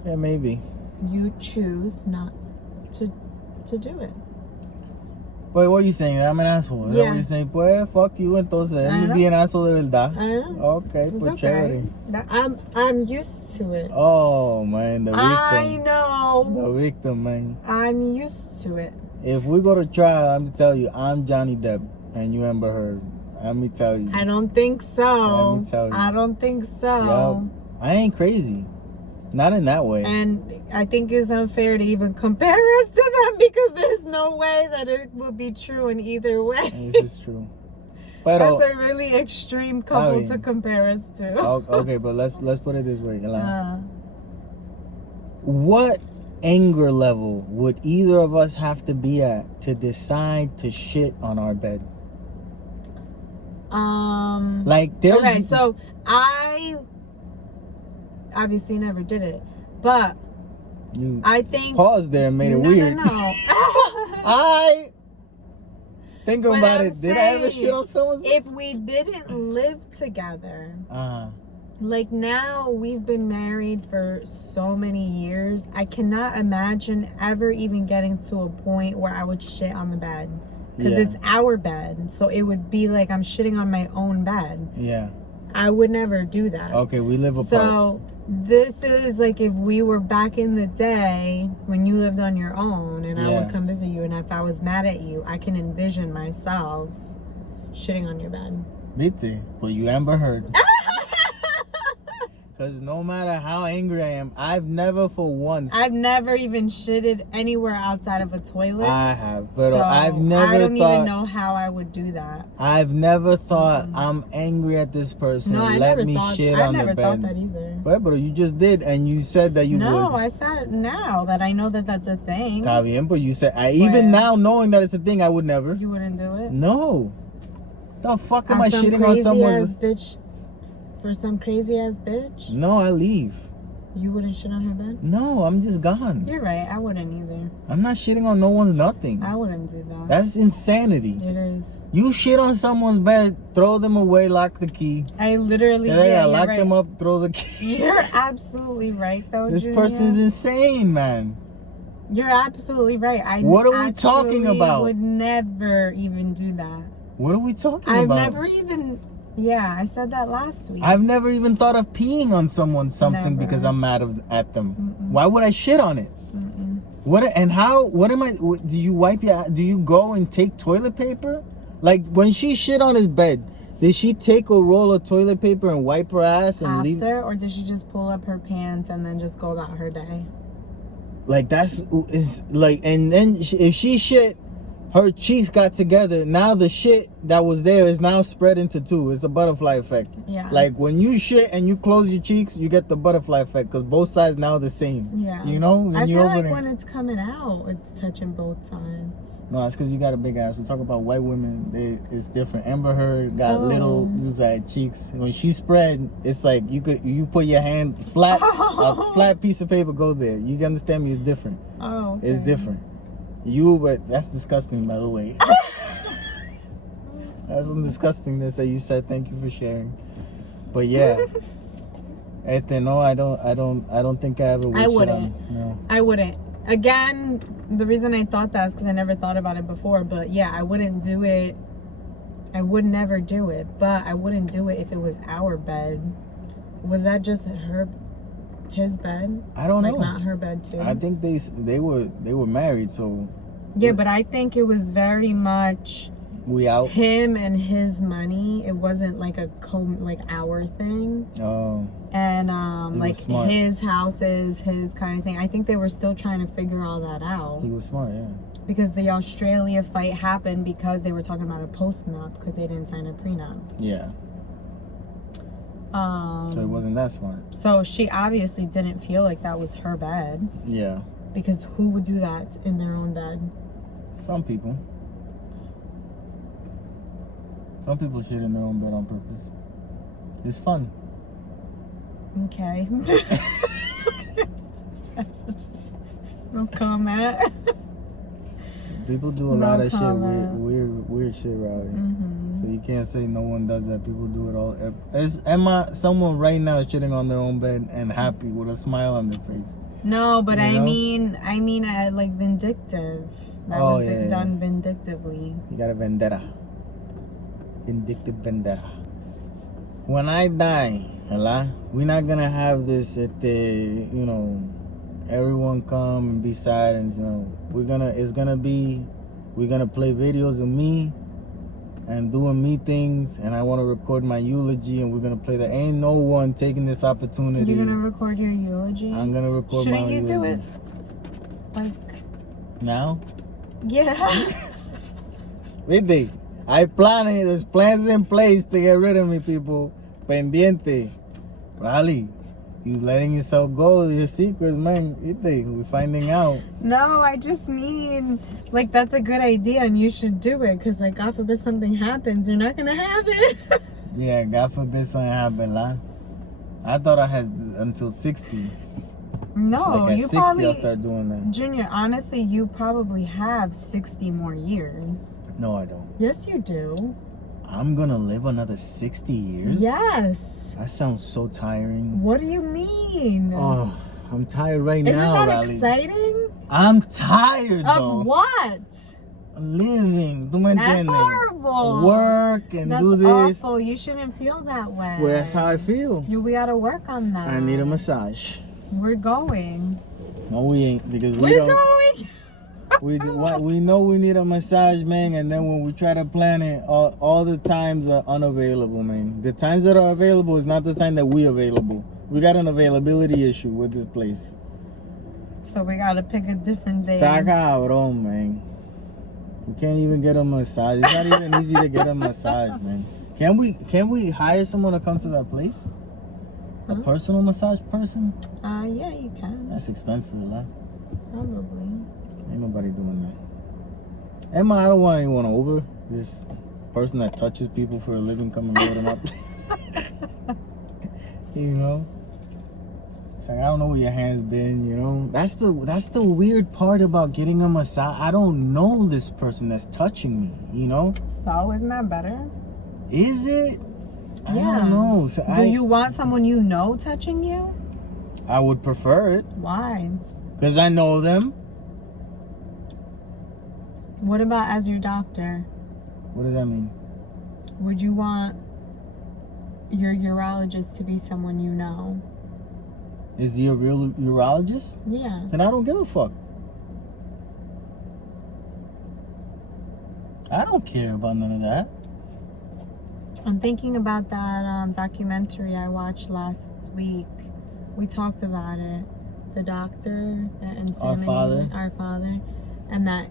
Yeah, maybe. You choose not to do it. But what are you saying? I'm an asshole. Is that what you're Yes. saying? Pues, fuck you, entonces. Let me know. be an asshole de verdad. I know. Okay, It's pues okay. chévere. I'm used to it. Oh, man, the victim. I know. The victim, man. I'm used to it. If we go to trial, I'm going to tell you, I'm Johnny Depp and you Amber Heard. Let me tell you. I don't think so. Let me tell you. I don't think so. Yup. I ain't crazy. Not in that way. And I think it's unfair to even compare us to them because there's no way that it will be true in either way. This is true. Pero, That's a really extreme couple to compare us to. Okay, but let's put it this way. What anger level would either of us have to be at to decide to shit on our bed? Like there's okay, so I obviously never did it, but you I think paused there and made it weird. No. I think What about I'm it. Did I ever shit on someone's? If we didn't live together, like now we've been married for so many years, I cannot imagine ever even getting to a point where I would shit on the bed. Because it's our bed. So it would be like I'm shitting on my own bed. Yeah. I would never do that. Okay, we live apart. So this is like if we were back in the day when you lived on your own and I would come visit you, and if I was mad at you, I can envision myself shitting on your bed. Viste? Well, you Amber Heard. Because no matter how angry I am, I've never even shitted anywhere outside of a toilet. I have, but so I've never I don't even know how I would do that. I've never thought I'm angry at this person. No, I Let me thought, shit I on never the thought bed. that either. But you just did, and you said that you would. No, I said now that I know that that's a thing. Está bien, but you said even now knowing that it's a thing, I would never. You wouldn't do it? No. The fuck am I shitting on someone's bitch? For some crazy ass bitch? No, I leave. You wouldn't shit on her bed? No, I'm just gone. You're right. I wouldn't either. I'm not shitting on no one's nothing. I wouldn't do that. That's insanity. It is. You shit on someone's bed, throw them away, lock the key. I literally lock them up, throw the key. You're absolutely right, though. This Junior. person's insane, man. You're absolutely right. What are we talking about? I would never even do that. What are we talking about? I've never even. Yeah, I said that last week. I've never even thought of peeing on someone something because I'm mad at them. Why would I shit on it? What and how? What am I? Do you wipe your? Do you go and take toilet paper? Like when she shit on his bed, did she take a roll of toilet paper and wipe her ass and leave? Or did she just pull up her pants and then just go about her day? Like is like, and then if she shit, her cheeks got together. Now the shit that was there is now spread into two. It's a butterfly effect. Yeah. Like when you shit and you close your cheeks, you get the butterfly effect because both sides now the same. Yeah. You know? When I you feel open like it. when it's coming out, it's touching both sides. No, it's because you got a big ass. We talk about white women. It's different. Amber Heard got little cheeks. When she spread, it's like you put your hand flat, a flat piece of paper go there. You understand me? It's different. Oh. Okay. It's different. But that's disgusting, by the way. That's some disgustingness that you said. Thank you for sharing. But yeah, no, I don't think I ever would. I wouldn't. No, I wouldn't. Again, the reason I thought that is because I never thought about it before. But yeah, I wouldn't do it I would never do it, but I wouldn't do it if it was our bed. Was that just his bed? I don't know. Like not her bed too. I think they were married, so. Yeah, but I think it was very much we out him and his money. It wasn't like our thing. Oh. And like his houses, his kind of thing. I think they were still trying to figure all that out. He was smart, yeah. Because the Australia fight happened because they were talking about a post-nup because they didn't sign a prenup. Yeah. So it wasn't that smart. So she obviously didn't feel like that was her bed. Yeah. Because who would do that in their own bed? Some people. Some people shit in their own bed on purpose. It's fun. Okay. No comment. People do a lot of shit, weird shit, Rali. Mm-hmm. So you can't say no one does that. People do it all. Someone right now shitting on their own bed and happy with a smile on their face? No, but you know? I mean, like vindictive. That was done vindictively. You got a vendetta. Vindictive vendetta. When I die, we're not gonna have this at the, everyone come and be sad and we're gonna play videos of me and doing me things, and I want to record my eulogy, and we're gonna play that. Ain't no one taking this opportunity. You're gonna record your eulogy? I'm gonna record my eulogy. Shouldn't you do it like now? Yeah. Viste, I plan it. There's plans in place to get rid of me, people. Pendiente. Rali, you letting yourself go. Your secrets, man. Viste, we're finding out. No, I just mean, like, that's a good idea and you should do it. Because, like, God forbid something happens, you're not going to have it. Yeah, God forbid something happen, la. I thought I had until 60. No, like at you 60, probably, I'll start doing that. Junior, honestly, you probably have 60 more years. No, I don't. Yes, you do. I'm gonna live another 60 years? Yes. That sounds so tiring. What do you mean? Oh, I'm tired right Isn't now, that Rali. exciting? I'm tired, though. Of what? Living. That's horrible. Work and That's do this. awful. You shouldn't feel that way. Well, that's how I feel. We gotta work on that. I need a massage. We're going. No, we ain't, because We're going. We know we need a massage, man, and then when we try to plan it, all the times are unavailable, man. The times that are available is not the time that we available. We got an availability issue with this place. So we gotta pick a different day. Está cabrón, man. We can't even get a massage. It's not even easy to get a massage, man. Can we hire someone to come to that place? A personal massage person? Yeah, you can. That's expensive, lah. Probably. Ain't nobody doing that. Emma, I don't want anyone over. This person that touches people for a living coming load them up. It's like, I don't know where your hand's been, That's the weird part about getting a massage. I don't know this person that's touching me, So isn't that better? Is it? I Yeah. don't know. So Do you want someone you know touching you? I would prefer it. Why? Because I know them. What about as your doctor? What does that mean? Would you want your urologist to be someone you know? Is he a real urologist? Yeah. Then I don't give a fuck. I don't care about none of that. I'm thinking about that documentary I watched last week. We talked about it. The doctor, that Insanity, Our Father, and that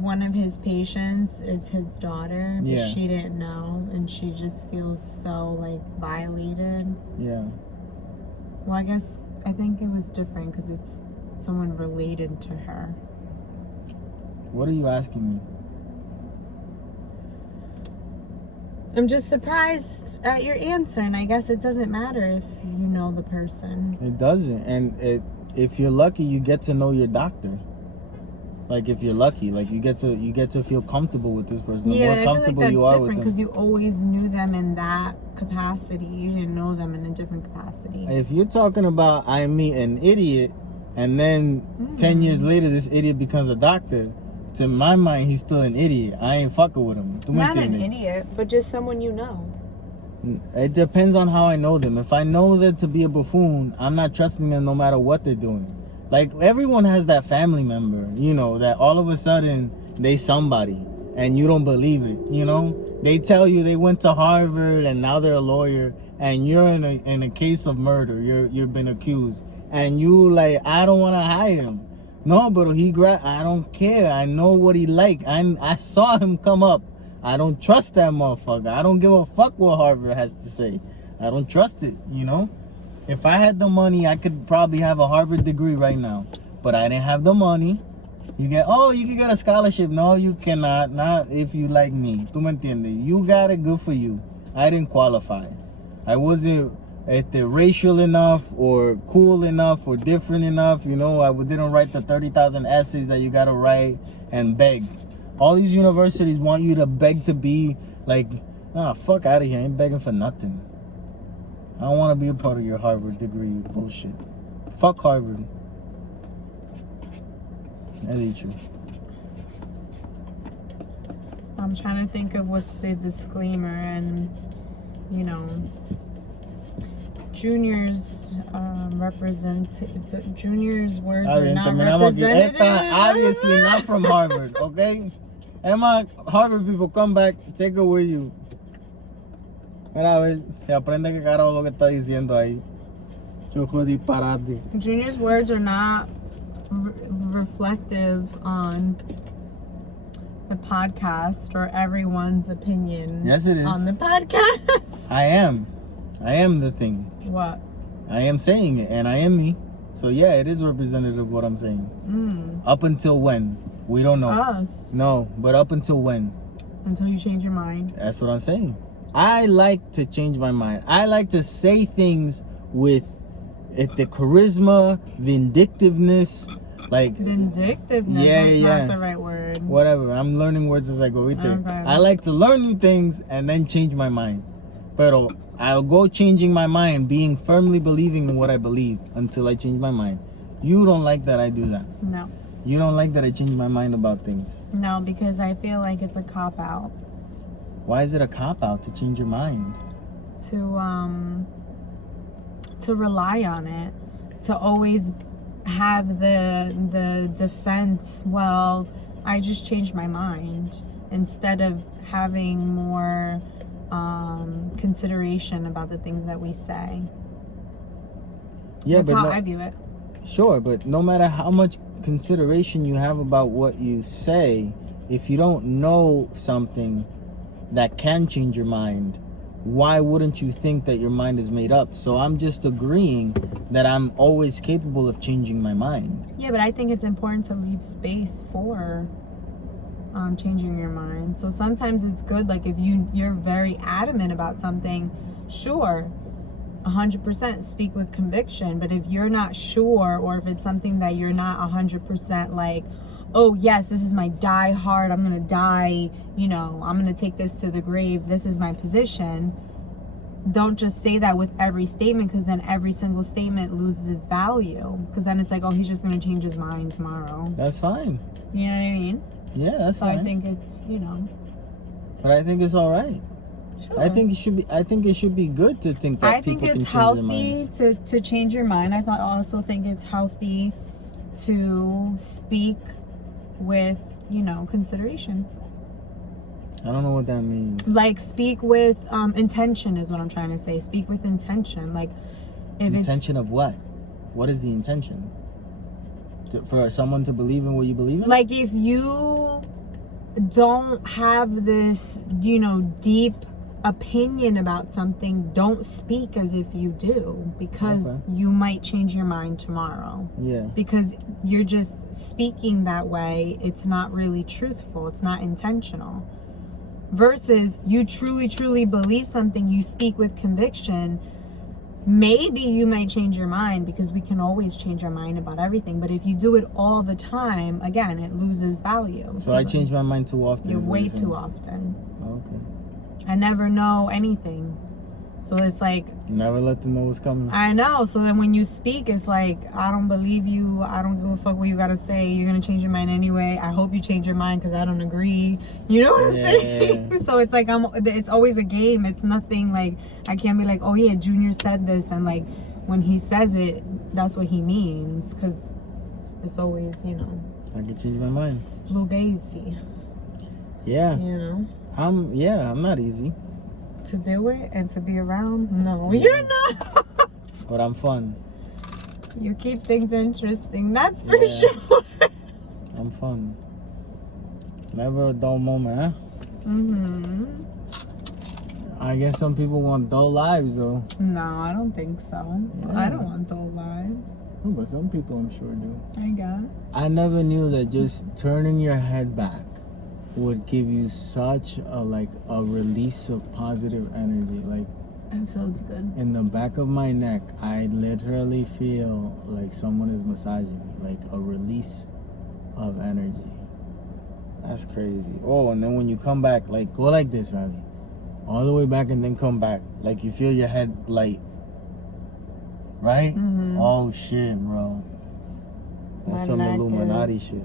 one of his patients is his daughter, but Yeah. she didn't know, and she just feels so like violated. Yeah. Well, I think it was different because it's someone related to her. What are you asking me? I'm just surprised at your answer, and I guess it doesn't matter if you know the person. It doesn't. And if you're lucky, you get to know your doctor. Like, if you're lucky, like you get to feel comfortable with this person. The more comfortable you are with them. Because you always knew them in that capacity. You didn't know them in a different capacity. If you're talking about I meet an idiot, and then 10 years later this idiot becomes a doctor, to my mind, he's still an idiot. I ain't fucking with him. Not an idiot, but just someone you know. It depends on how I know them. If I know them to be a buffoon, I'm not trusting them no matter what they're doing. Like, everyone has that family member, that all of a sudden they somebody and you don't believe it, They tell you they went to Harvard and now they're a lawyer, and you're in a case of murder. You've been accused, and you like, I don't want to hire him. No, but I don't care. I know what he like. I saw him come up. I don't trust that motherfucker. I don't give a fuck what Harvard has to say. I don't trust it, If I had the money, I could probably have a Harvard degree right now. But I didn't have the money. You can get a scholarship. No, you cannot. Not if you like me. ¿Tú me entiendes? You got it, good for you. I didn't qualify. I wasn't racial enough or cool enough or different enough. I didn't write the 30,000 essays that you got to write and beg. All these universities want you to beg to be like, fuck out of here. I ain't begging for nothing. I don't want to be a part of your Harvard degree bullshit. Fuck Harvard. That's true. I'm trying to think of what's the disclaimer, and Junior's Junior's words are not representative. Obviously not from Harvard, okay? Emma, Harvard people, come back, take it with you. Mira, a ver, se aprende que carajo lo que está diciendo ahí. Choco disparate. Junior's words are not reflective on the podcast or everyone's opinion. Yes, it is. On the podcast. I am the thing. What? I am saying it, and I am me. So yeah, it is representative of what I'm saying. Up until when? We don't know. Us. No, but up until when? Until you change your mind. That's what I'm saying. I like to change my mind. I like to say things with the charisma, vindictiveness. Like vindictiveness. That's not the right word. Whatever. I'm learning words as I go. Okay. I like to learn new things and then change my mind. Pero I'll go changing my mind, being firmly believing in what I believe until I change my mind. You don't like that I do that. No. You don't like that I change my mind about things. No, because I feel like it's a cop-out. Why is it a cop-out to change your mind? To rely on it. To always have the defense, well, I just changed my mind, instead of having more consideration about the things that we say. Yeah, that's how I view it. Sure, but no matter how much consideration you have about what you say, if you don't know something that can change your mind, why wouldn't you think that your mind is made up? So I'm just agreeing that I'm always capable of changing my mind. Yeah, but I think it's important to leave space for changing your mind. So sometimes it's good, like if you're very adamant about something, sure, 100% speak with conviction. But if you're not sure, or if it's something that you're not 100% like, oh yes, this is my die hard, I'm gonna die, I'm gonna take this to the grave, this is my position, don't just say that with every statement, because then every single statement loses value, because then it's like, oh, he's just gonna change his mind tomorrow. That's fine. You know what I mean? Yeah, that's fine. So I think it's, But I think it's all right. Sure. I think it should be good to think that people can change their minds. I think it's healthy to change your mind. I also think it's healthy to speak with, consideration. I don't know what that means. Like, speak with intention is what I'm trying to say. Speak with intention. Like, if intention of what? What is the intention? For someone to believe in what you believe in? Like, if you don't have this, deep opinion about something, don't speak as if you do, because you might change your mind tomorrow. Yeah. Because you're just speaking that way. It's not really truthful. It's not intentional. Versus you truly believe something, you speak with conviction. Maybe you might change your mind, because we can always change our mind about everything. But if you do it all the time, again, it loses value. So I change my mind too often. You're way too often. Okay. I never know anything. So it's like, never let them know what's coming. I know. So then when you speak, it's like, I don't believe you. I don't give a fuck what you gotta say. You're gonna change your mind anyway. I hope you change your mind because I don't agree. You know what I'm saying? So it's like, it's always a game. It's nothing like, I can't be like, oh yeah, Junior said this. And like, when he says it, that's what he means. Because it's always, you know. I can change my mind. Fugazi. Yeah. You know? I'm not easy. To do it and to be around? No, you're not. But I'm fun. You keep things interesting, that's for sure. I'm fun. Never a dull moment, huh? Mm-hmm. I guess some people want dull lives, though. No, I don't think so. Yeah. I don't want dull lives. Oh, but some people I'm sure do. I guess. I never knew that just turning your head back would give you such a release of positive energy. Like, It feels good. in the back of my neck, I literally feel like someone is massaging me, like a release of energy. That's crazy. Oh, and then when you come back, like, go like this, Rali. All the way back and then come back. Like, you feel your head light. Right? Mm-hmm. Oh, shit, bro. That's My some neck Illuminati is- shit.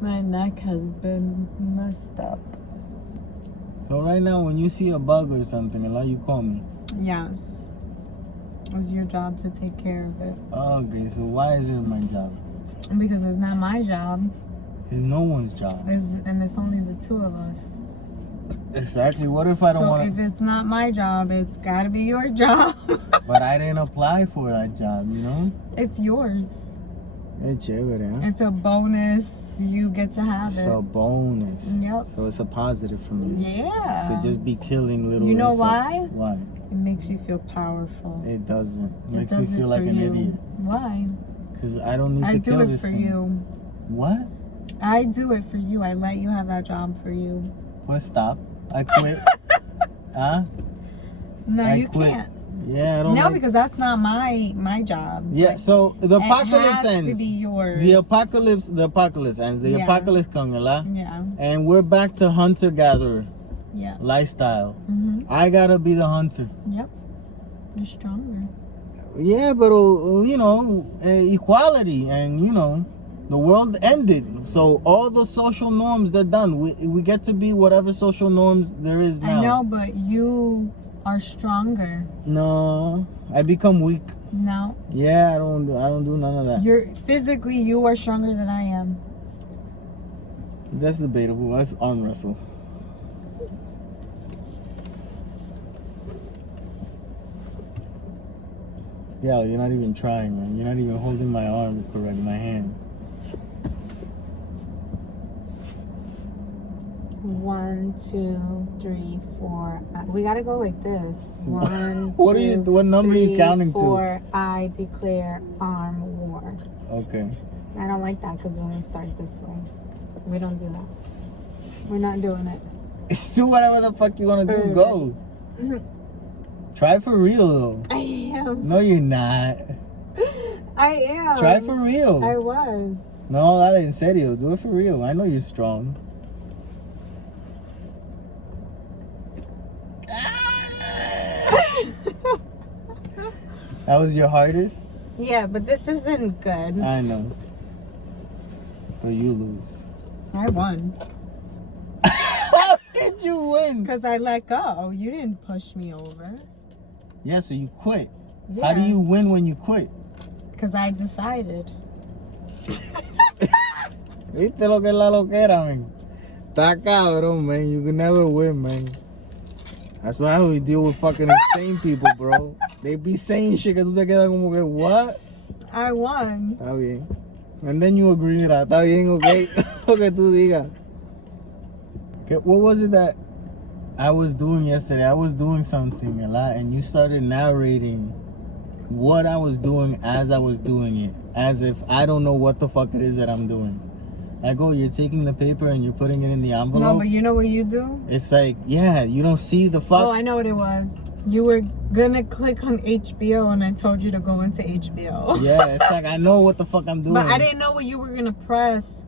My neck has been messed up. So right now, when you see a bug or something, allow you call me. Yes. It's your job to take care of it. Okay, so why is it my job? Because it's not my job. It's no one's job. And it's only the two of us. Exactly. What if I don't So want if it's not my job, it's gotta be your job. But I didn't apply for that job, you know? It's yours. It's chévere, huh? It's a bonus. You get to have It's it. a bonus. Yep. So it's a positive for me. Yeah. To just be killing little You know insects. why? Why? It makes you feel powerful. It doesn't. It It makes does me it feel like for an you. idiot. Why? Because I don't need I to do kill it this for thing. you. What? I do it for you. I let you have that job for you. Well, stop. I quit. Huh? No, I you quit. can't. Yeah, I don't No, like... because that's not my job. Yeah, Like, so the it apocalypse has ends. to be yours. The apocalypse ends. The Yeah. apocalypse comes, ¿verdad? Yeah. And we're back to hunter-gatherer Yeah. lifestyle. Mhm. I gotta be the hunter. Yep. You're stronger. Yeah, but equality, and the world ended. So all the social norms, they're done. We get to be whatever social norms there is now. I know, but you are stronger. No, I become weak. No. Yeah, I don't do none of that. You're physically, you are stronger than I am. That's debatable. Let's arm wrestle. Yeah, you're not even trying, man. You're not even holding my arm correct, my hand. 1, 2, 3, 4. We gotta go like this. 1, What 2, what number are you 3, counting 4, I declare arm war. to? Okay. I don't like that because we're gonna start this way. We don't do that. We're not doing it. Do whatever the fuck you want to do. Go. Try for real, though. I am. No, you're not. I am. Try for real. I was. No, that en serio. Do it for real. I know you're strong. That was your hardest? Yeah, but this isn't good. I know. But you lose. I won. How did you win? Because I let go. You didn't push me over. Yeah, so you quit. Yeah. How do you win when you quit? Because I decided. ¿Viste lo que es la loquera, man? Está cabrón, man. You can never win, man. That's why we deal with fucking insane people, bro. They be saying shit que tú te quedas como que, what? I won. Está bien. And then you agree with that. Está bien, okay? Lo que tú digas. Okay, what was it that I was doing yesterday? I was doing something a lot, and you started narrating what I was doing as I was doing it. As if I don't know what the fuck it is that I'm doing. Like, oh, you're taking the paper and you're putting it in the envelope? No, but you know what you do? It's like, yeah, you don't see the fuck. Oh, I know what it was. You were gonna click on HBO and I told you to go into HBO. Yeah, it's like I know what the fuck I'm doing. But I didn't know what you were gonna press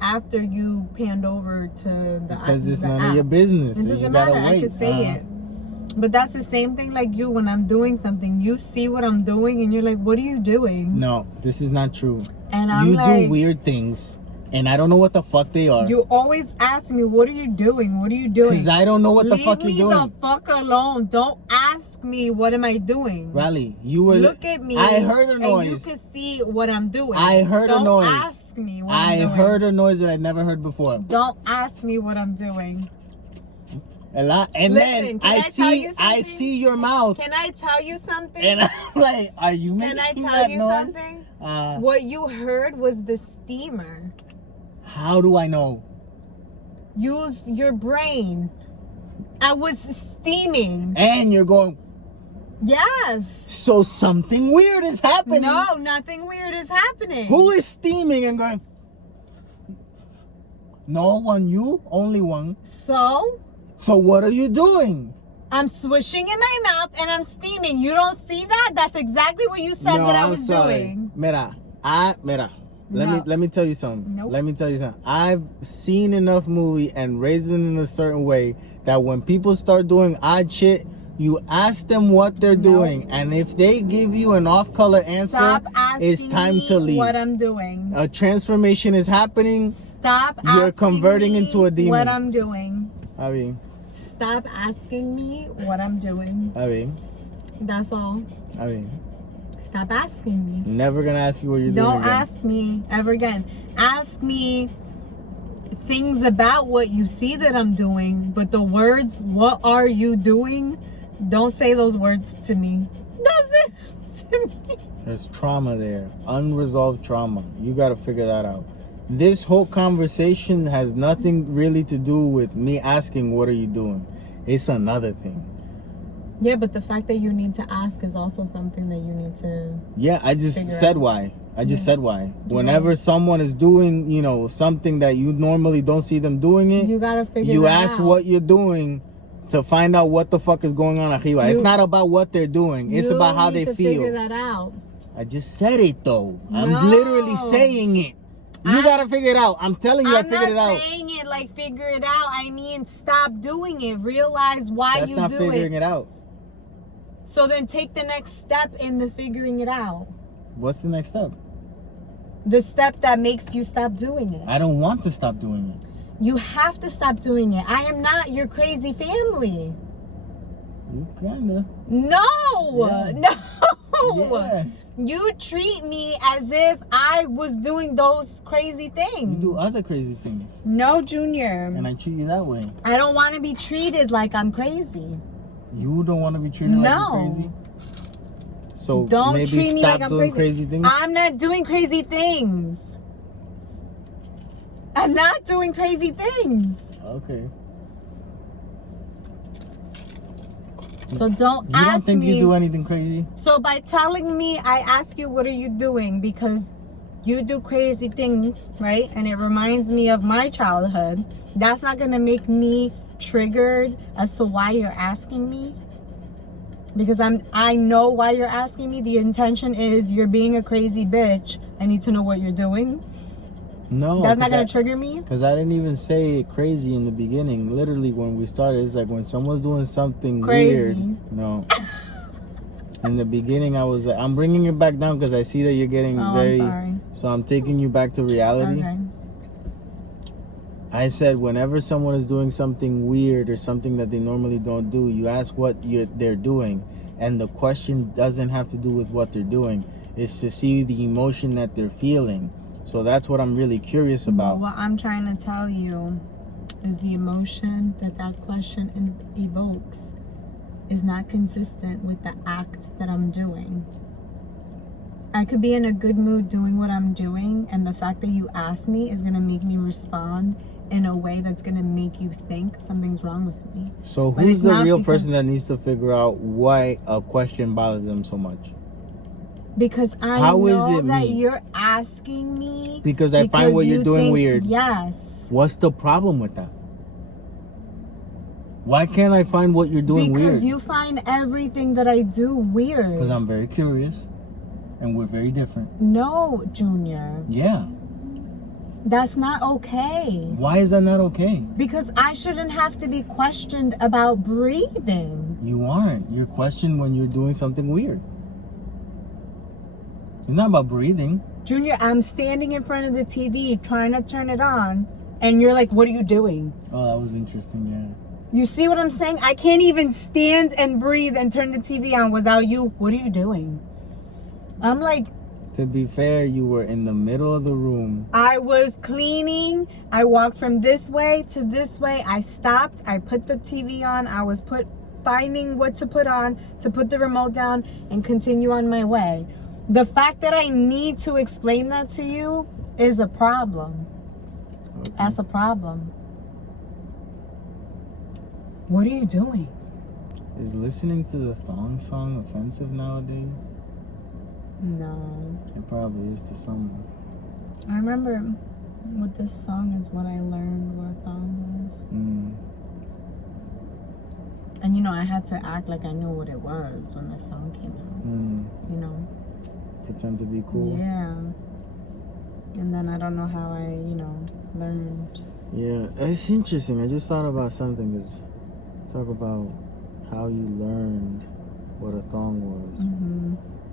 after you panned over to the Because it's the none app. of your business. It so doesn't you gotta matter. wait. I could say it. But that's the same thing like you when I'm doing something. You see what I'm doing and you're like, what are you doing? No, this is not true. And I'm you like, do weird things and I don't know what the fuck they are. You always ask me, what are you doing? What are you doing? Because I don't know what the fuck you're doing. Leave me the fuck alone. Don't ask me what am I doing. Rali, you were... Look at me. I heard a noise. And you can see what I'm doing. I heard a noise. Don't ask me what I'm doing. I heard a noise that I'd never heard before. Don't ask me what I'm doing. And Listen, then I see your mouth. Can I tell you something? And I'm like, are you making that noise? Can I tell you something? What you heard was the steamer. How do I know? Use your brain. I was steaming. And you're going... Yes. So something weird is happening. No, nothing weird is happening. Who is steaming and going... No one, you, only one. So what are you doing? I'm swishing in my mouth and I'm steaming. You don't see that? That's exactly what you said that I was doing. Mira. Let me tell you something. Nope. Let me tell you something. I've seen enough movie and raised it in a certain way that when people start doing odd shit, you ask them what they're doing, and if they give you an off-color answer, it's time to leave. What I'm doing. A transformation is happening. Stop. You're converting into a demon. What I'm doing. I mean. Stop asking me what I'm doing. I mean. That's all. I mean. Stop asking me. Never gonna ask you what you're doing. Don't ask me ever again. Ask me things about what you see that I'm doing, but the words, what are you doing? Don't say those words to me. Don't say them to me. There's trauma there. Unresolved trauma. You gotta figure that out. This whole conversation has nothing really to do with me asking, what are you doing? It's another thing. Yeah, but the fact that you need to ask is also something that you need to... Yeah, I just said why. I just said why. Whenever someone is doing, you know, something that you normally don't see them doing it, you gotta figure you that ask out. what you're doing to find out what the fuck is going on arriba. It's not about what they're doing. It's about how they feel. Figure that out. I just said it though. I'm literally saying it. You gotta figure it out. I'm telling you, I figured it out. I'm not saying it like figure it out. I mean, stop doing it. Realize why you do it. That's not figuring it out. So then take the next step in the figuring it out. What's the next step? The step that makes you stop doing it. I don't want to stop doing it. You have to stop doing it. I am not your crazy family. You kinda. No! Yeah. No! Yeah. You treat me as if I was doing those crazy things. You do other crazy things. No, Junior. And I treat you that way. I don't want to be treated like I'm crazy. You don't want to be treated like you're crazy? So don't maybe treat me stop like I'm doing crazy. crazy things? I'm not doing crazy things. I'm not doing crazy things. Okay. So don't ask me. You don't think you do anything crazy? So by telling me, I ask you, what are you doing? Because you do crazy things, right? And it reminds me of my childhood. That's not going to make me triggered as to why you're asking me. Because I know why you're asking me. The intention is you're being a crazy bitch. I need to know what you're doing. No. That's not going to trigger me? Because I didn't even say crazy in the beginning. Literally, when we started, it's like when someone's doing something weird. No. In the beginning, I was like, I'm bringing it back down because I see that you're getting very... I'm sorry. So I'm taking you back to reality. Okay. I said whenever someone is doing something weird or something that they normally don't do, you ask what they're doing. And the question doesn't have to do with what they're doing. It's to see the emotion that they're feeling. So that's what I'm really curious about. Well, what I'm trying to tell you is the emotion that question evokes is not consistent with the act that I'm doing. I could be in a good mood doing what I'm doing, and the fact that you ask me is going to make me respond in a way that's going to make you think something's wrong with me. So who's the real person that needs to figure out why a question bothers them so much? Because I know that you're asking me. Because I find what you're doing weird. Yes. What's the problem with that? Why can't I find what you're doing weird? Because you find everything that I do weird. Because I'm very curious. And we're very different. No, Junior. Yeah. That's not okay. Why is that not okay? Because I shouldn't have to be questioned about breathing. You aren't. You're questioned when you're doing something weird. It's not about breathing. Junior, I'm standing in front of the TV trying to turn it on, and you're like, what are you doing? Oh, that was interesting, yeah. You see what I'm saying? I can't even stand and breathe and turn the TV on without you. What are you doing? I'm like... To be fair, you were in the middle of the room. I was cleaning. I walked from this way to this way. I stopped. I put the TV on. I was finding what to put on, to put the remote down and continue on my way. The fact that I need to explain that to you is a problem. Okay. That's a problem. What are you doing? Is listening to the thong song offensive nowadays? No. It probably is to someone. I remember with this song is what I learned what a thong was. And you know, I had to act like I knew what it was when the song came out. You know? Pretend to be cool. Yeah. And then I don't know how I, learned. Yeah, it's interesting. I just thought about something. Because talk about how you learned what a thong was.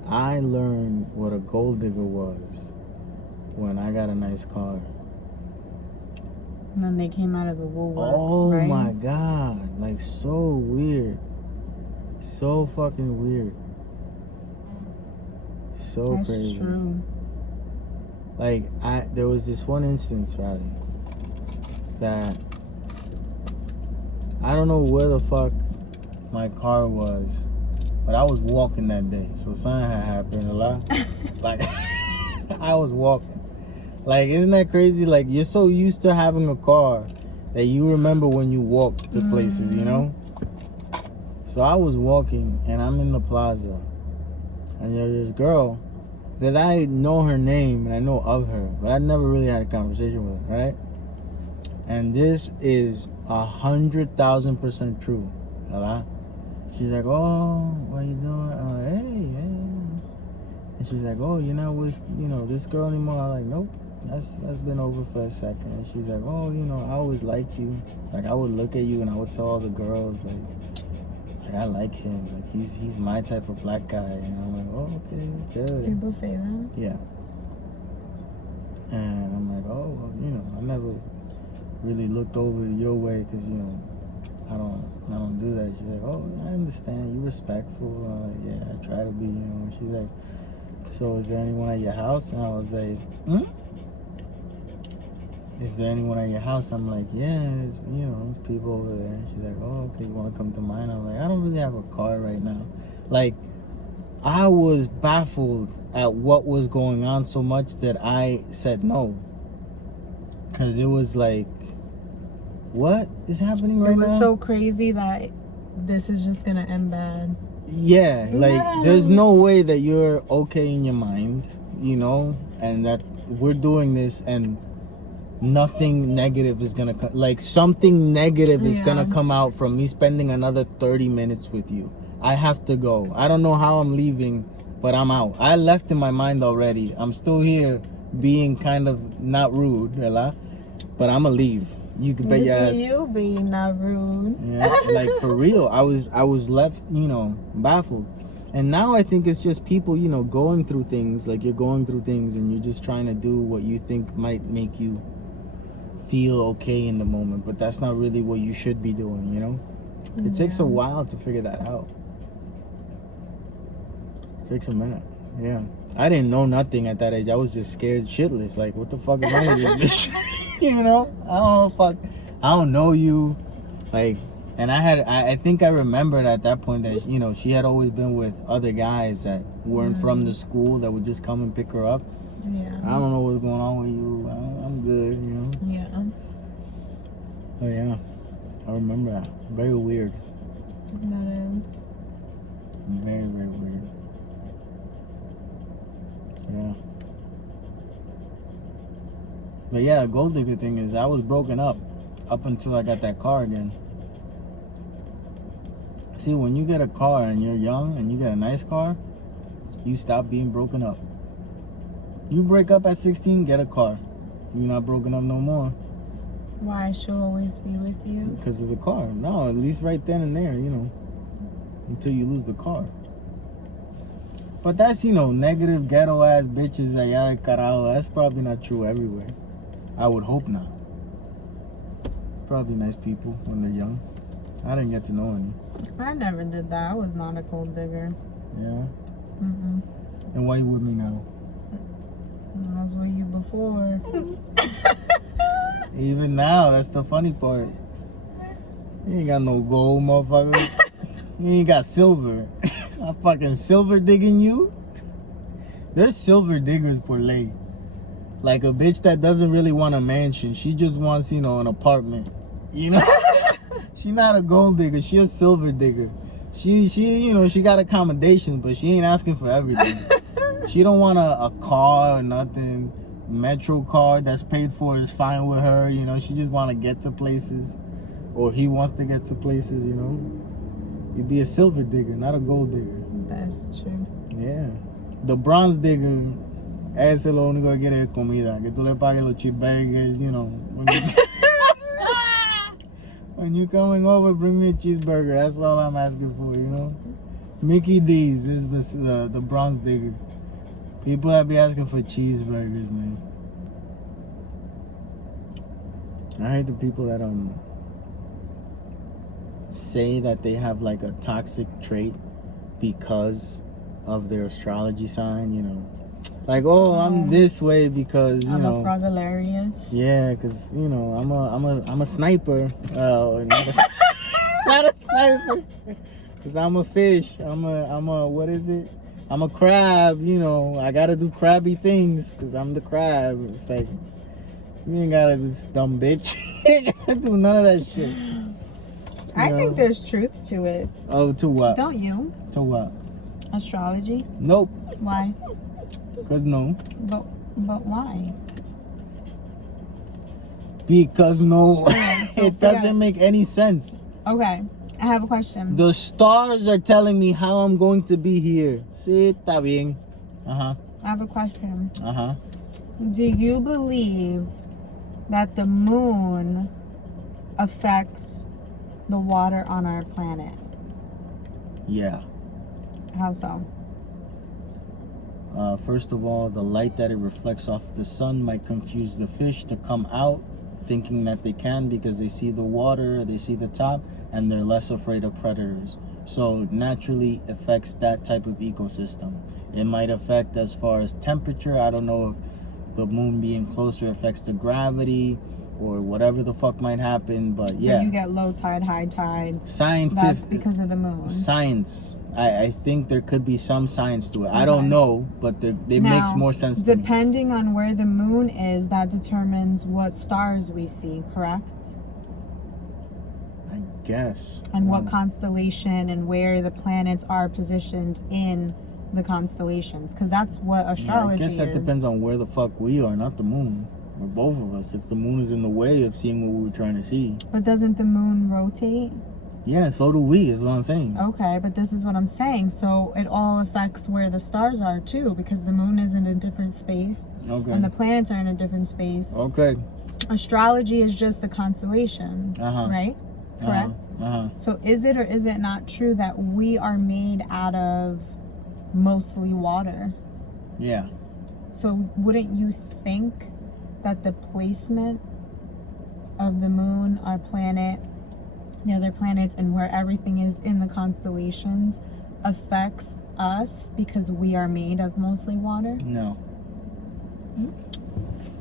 I learned what a gold digger was when I got a nice car. And then they came out of the Woolworths, Oh right? my God. Like, so weird. So fucking weird. So That's crazy. true. Like, there was this one instance, Rali, that I don't know where the fuck my car was, but I was walking that day, so something had happened a lot. Like, I was walking. Like, isn't that crazy? Like, you're so used to having a car that you remember when you walk to places, you know? So I was walking, and I'm in the plaza, and there's this girl that I know her name and I know of her, but I never really had a conversation with her, right? And this is 100,000% true. Hello? She's like, oh, what you doing? I'm like, hey. And she's like, oh, you're not with, this girl anymore? I'm like, nope, that's been over for a second. And she's like, oh, I always liked you. Like, I would look at you and I would tell all the girls, like I like him. Like, he's my type of black guy. And I'm like, oh, okay, good. People say that? Yeah. And I'm like, oh, well, I never really looked over your way because, I don't do that. She's like, oh, I understand. You're respectful. Yeah, I try to be, She's like, so is there anyone at your house? And I was like, is there anyone at your house? I'm like, yeah, there's, people over there. And she's like, oh, okay, you want to come to mine? I'm like, I don't really have a car right now. Like, I was baffled at what was going on so much that I said no. Because it was like, what is happening right now? It was so crazy that this is just going to end bad. Yeah, like, there's no way that you're okay in your mind, and that we're doing this and nothing negative is gonna come. Like, something negative is gonna come out from me spending another 30 minutes with you. I have to go. I don't know how I'm leaving, but I'm out. I left in my mind already. I'm still here being kind of not rude, but I'm gonna leave. You can bet your ass. You being not rude. Yeah, like, for real. I was left, baffled. And now I think it's just people, going through things. Like, you're going through things and you're just trying to do what you think might make you feel okay in the moment, but that's not really what you should be doing, It takes a while to figure that out. It takes a minute. Yeah. I didn't know nothing at that age. I was just scared shitless. Like, what the fuck is wrong with this bitch? I don't know you. Like, and I think I remembered at that point that, she had always been with other guys that weren't from the school that would just come and pick her up. Yeah. I don't know what's going on with you. I'm good, Yeah. Oh, yeah. I remember that. Very weird. That is. Very, very weird. Yeah. But yeah, gold digger thing is I was broken up until I got that car again. See, when you get a car and you're young and you get a nice car, you stop being broken up. You break up at 16, get a car. You're not broken up no more. Why she'll always be with you? Because it's a car. No, at least right then and there, until you lose the car. But that's, negative ghetto ass bitches allá de carajo. That's probably not true everywhere. I would hope not. Probably nice people when they're young. I didn't get to know any. I never did that. I was not a gold digger. Yeah? Mm-mm. And why you with me now? I was with you before. Even now, that's the funny part. You ain't got no gold, motherfucker. You ain't got silver. I'm fucking silver digging you? There's silver diggers por ley. Like a bitch that doesn't really want a mansion. She just wants, an apartment. She not a gold digger. She a silver digger. She got accommodations, but she ain't asking for everything. She don't want a car or nothing. Metro card that's paid for is fine with her. She just want to get to places. Or he wants to get to places, You'd be a silver digger, not a gold digger. That's true. Yeah. The bronze digger, ese lo único que quiere es comida. Que tú le pagues los cheeseburgers, When you coming over, bring me a cheeseburger. That's all I'm asking for, Mickey D's is the bronze digger. People that be asking for cheeseburgers, man. I heard the people that say that they have like a toxic trait because of their astrology sign, like, I'm this way because I'm a frogolarius. Yeah, because I'm a sniper. Not a sniper. Because I'm a fish. I'm a what is it? I'm a crab. I gotta do crabby things because I'm the crab. It's like, you ain't gotta do this dumb bitch. You ain't gotta do none of that shit. I think there's truth to it. Oh, to what? Don't you? To what? Astrology? Nope. Why? Because no. But why? Because no. So It doesn't make any sense. Okay. I have a question. The stars are telling me how I'm going to be here. Sí, está bien. I have a question. Uh-huh. Do you believe that the moon affects the water on our planet? Yeah. How so? First of all, the light that it reflects off the sun might confuse the fish to come out thinking that they can because they see the water, they see the top, and they're less afraid of predators. So naturally affects that type of ecosystem. It might affect as far as temperature. I don't know if the moon being closer affects the gravity or whatever the fuck might happen, but yeah. So you get low tide, high tide. Scientific. That's because of the moon. Science. I think there could be some science to it. Okay. I don't know, but it makes more sense to me. Depending on where the moon is, that determines what stars we see, correct? I guess. And what constellation and where the planets are positioned in the constellations, because that's what astrology is. I guess that depends on where the fuck we are, not the moon. Or both of us. If the moon is in the way of seeing what we were trying to see. But doesn't the moon rotate? Yeah, so do we, is what I'm saying. Okay, but this is what I'm saying. So it all affects where the stars are too, because the moon is in a different space. Okay. And the planets are in a different space. Okay. Astrology is just the constellations, right? Correct? So is it or is it not true that we are made out of mostly water? Yeah. So wouldn't you think that the placement of the moon, our planet, the other planets, and where everything is in the constellations affects us because we are made of mostly water? No.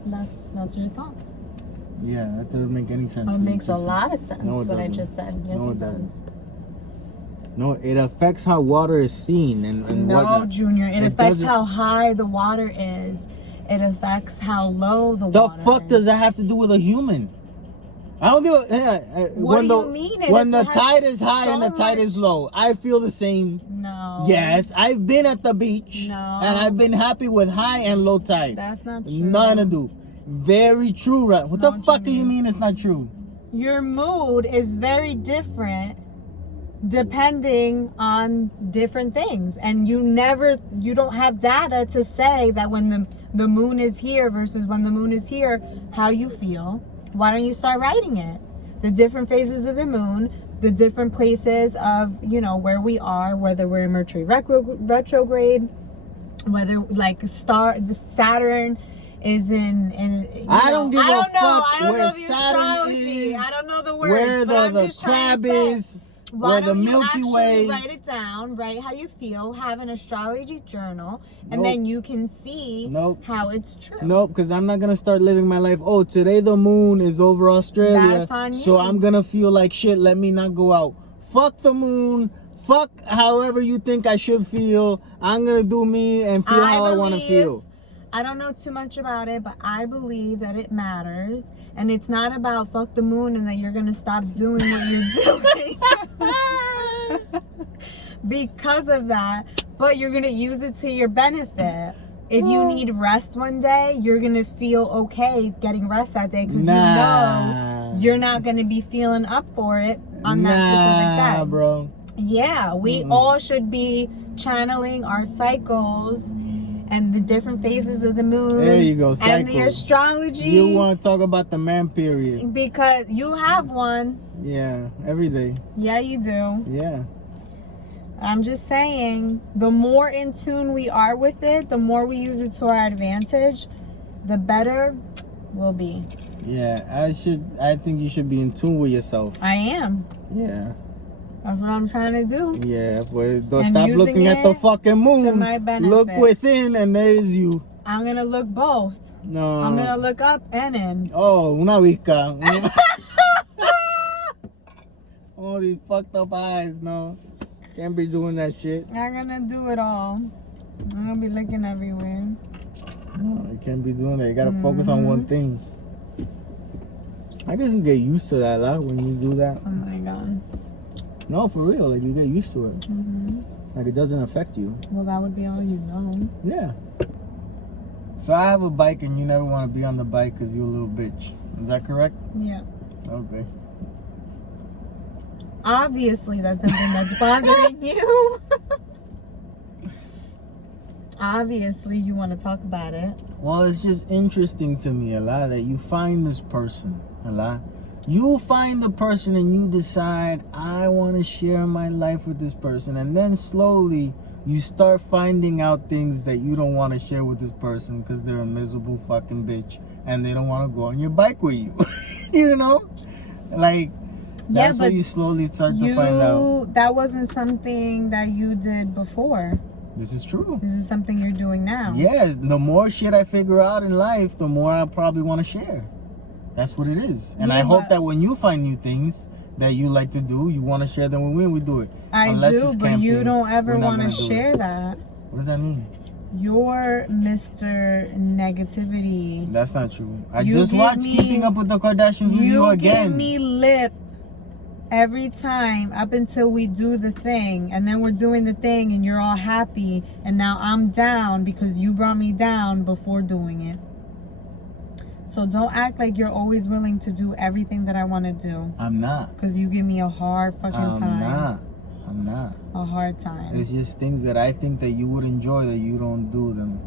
That's your thought. Yeah, that doesn't make any sense. It makes a lot of sense, what I just said. Yes, no, it doesn't. does. No, it affects how water is seen and no, whatnot. Junior, it affects how high the water is. It affects how low the water is. The fuck does that have to do with a human? I don't give a... What do you mean? When the tide is high and the tide is low, I feel the same. No. Yes, I've been at the beach. No. And I've been happy with high and low tide. That's not true. None to do. Very true, right? What the fuck do you mean it's not true? Your mood is very different depending on different things, and you don't have data to say that when the moon is here versus when the moon is here how you feel. Why don't you start writing it? the different phases of the moon, the different places of, you know, where we are, whether we're in Mercury retrograde, whether like the Saturn is in I don't give a fuck I don't where know the Saturn astrology. is, I don't know the words. where the crab is, where the Milky Way. Write it down, write how you feel, have an astrology journal, and Nope. then you can see Nope. how it's true. Nope, because I'm not gonna start living my life. Oh, today the moon is over Australia, That's on so you. I'm gonna feel like shit. Let me not go out. Fuck the moon. Fuck however you think I should feel. I'm gonna do me and feel how I want to feel. I don't know too much about it, but I believe that it matters. And it's not about fuck the moon and that you're going to stop doing what you're doing because of that. But you're going to use it to your benefit. If you need rest one day, you're going to feel okay getting rest that day because you know you're not going to be feeling up for it on that specific day. Bro. Yeah, we all should be channeling our cycles and the different phases of the moon. There you go, cycles. And the astrology. You want to talk about the man period. Because you have one. Yeah, every day. Yeah, you do. Yeah. I'm just saying, the more in tune we are with it, the more we use it to our advantage, the better we'll be. Yeah, I think you should be in tune with yourself. I am. Yeah. That's what I'm trying to do. Yeah, but don't And stop using looking at the it fucking moon. to my benefit. Look within and there's you. I'm going to look both. No. I'm going to look up and in. Oh, una bica. All these fucked up eyes, no. Can't be doing that shit. I'm going to do it all. I'm going to be looking everywhere. No, you can't be doing that. You gotta focus on one thing. I guess you get used to that, lah, when you do that. Oh my God. No, for real. Like, you get used to it. Like, it doesn't affect you. Well, that would be all you know. Yeah. So I have a bike and you never want to be on the bike because you're a little bitch. Is that correct? Yeah. Okay. Obviously, that's something that's bothering you. Obviously, you want to talk about it. Well, it's just interesting to me a lot that you find this person a lot. You find the person and you decide, I want to share my life with this person. And then slowly you start finding out things that you don't want to share with this person because they're a miserable fucking bitch and they don't want to go on your bike with you. You know? Like, that's what you slowly start to find out. That wasn't something that you did before. This is true. This is something you're doing now. Yes, the more shit I figure out in life, the more I probably want to share. That's what it is. And I hope that when you find new things that you like to do, you want to share them with me, we do it. I do, but you don't ever want to share that. What does that mean? You're Mr. Negativity. That's not true. I just watched Keeping Up with the Kardashians with you again. You give me lip every time up until we do the thing, and then we're doing the thing and you're all happy, and now I'm down because you brought me down before doing it. So don't act like you're always willing to do everything that I want to do. I'm not. Because you give me a hard fucking time. I'm not. A hard time. It's just things that I think that you would enjoy that you don't do them.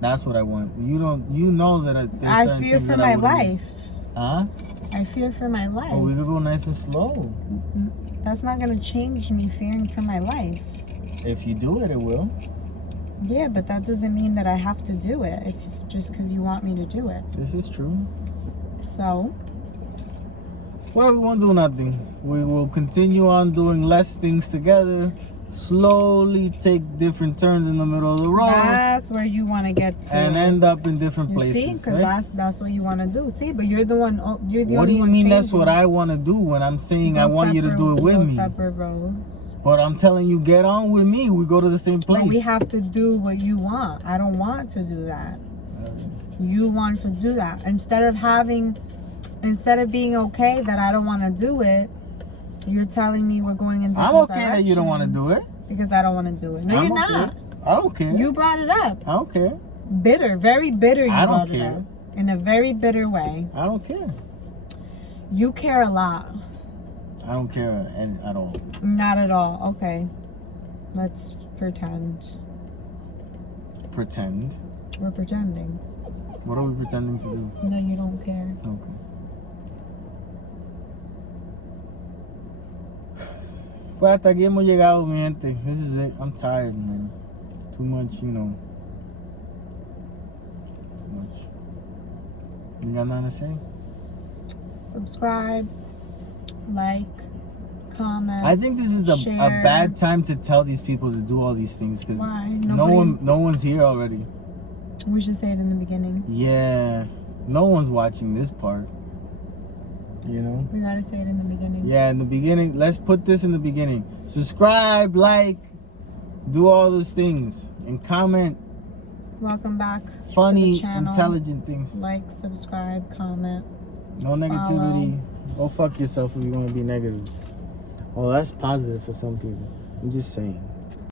That's what I want. You know that there's certain fear things for that my I would life. Huh? I fear for my life. Oh, we could go nice and slow. That's not going to change me fearing for my life. If you do it, it will. Yeah, but that doesn't mean that I have to do it just because you want me to do it. This is true. So? Well, we won't do nothing. We will continue on doing less things together. Slowly take different turns in the middle of the road. That's where you want to get to. And end up in different places. See, because that's what you want to do. See, but you're the one. You're the only one. What do you mean that's what I want to do when I'm saying I want you to do it with me? Separate roads. But I'm telling you, get on with me. We go to the same place. But we have to do what you want. I don't want to do that. You want to do that. Instead of being okay that I don't want to do it, you're telling me we're going in different directions. I'm okay directions that you don't want to do it. Because I don't want to do it. No, you're not. I don't care. You brought it up. I don't care. Bitter, very bitter. I don't care. In a very bitter way. I don't care. You care a lot. I don't care at all. Not at all. Okay. Let's pretend. Pretend? We're pretending. What are we pretending to do? No, you don't care. Okay. Pues hasta aquí hemos llegado, mi gente. This is it. I'm tired, man. Too much, you know. Too much. You got nothing to say? Subscribe, like, comment. I think this is a bad time to tell these people to do all these things because no one's here already. We should say it in the beginning. Yeah, no one's watching this part. You know? We gotta say it in the beginning. Yeah, in the beginning. Let's put this in the beginning. Subscribe, like, do all those things, and comment. Welcome back. Funny, to the channel. intelligent things. Like, subscribe, comment. No negativity. Go fuck yourself if you want to be negative. Well, that's positive for some people. I'm just saying.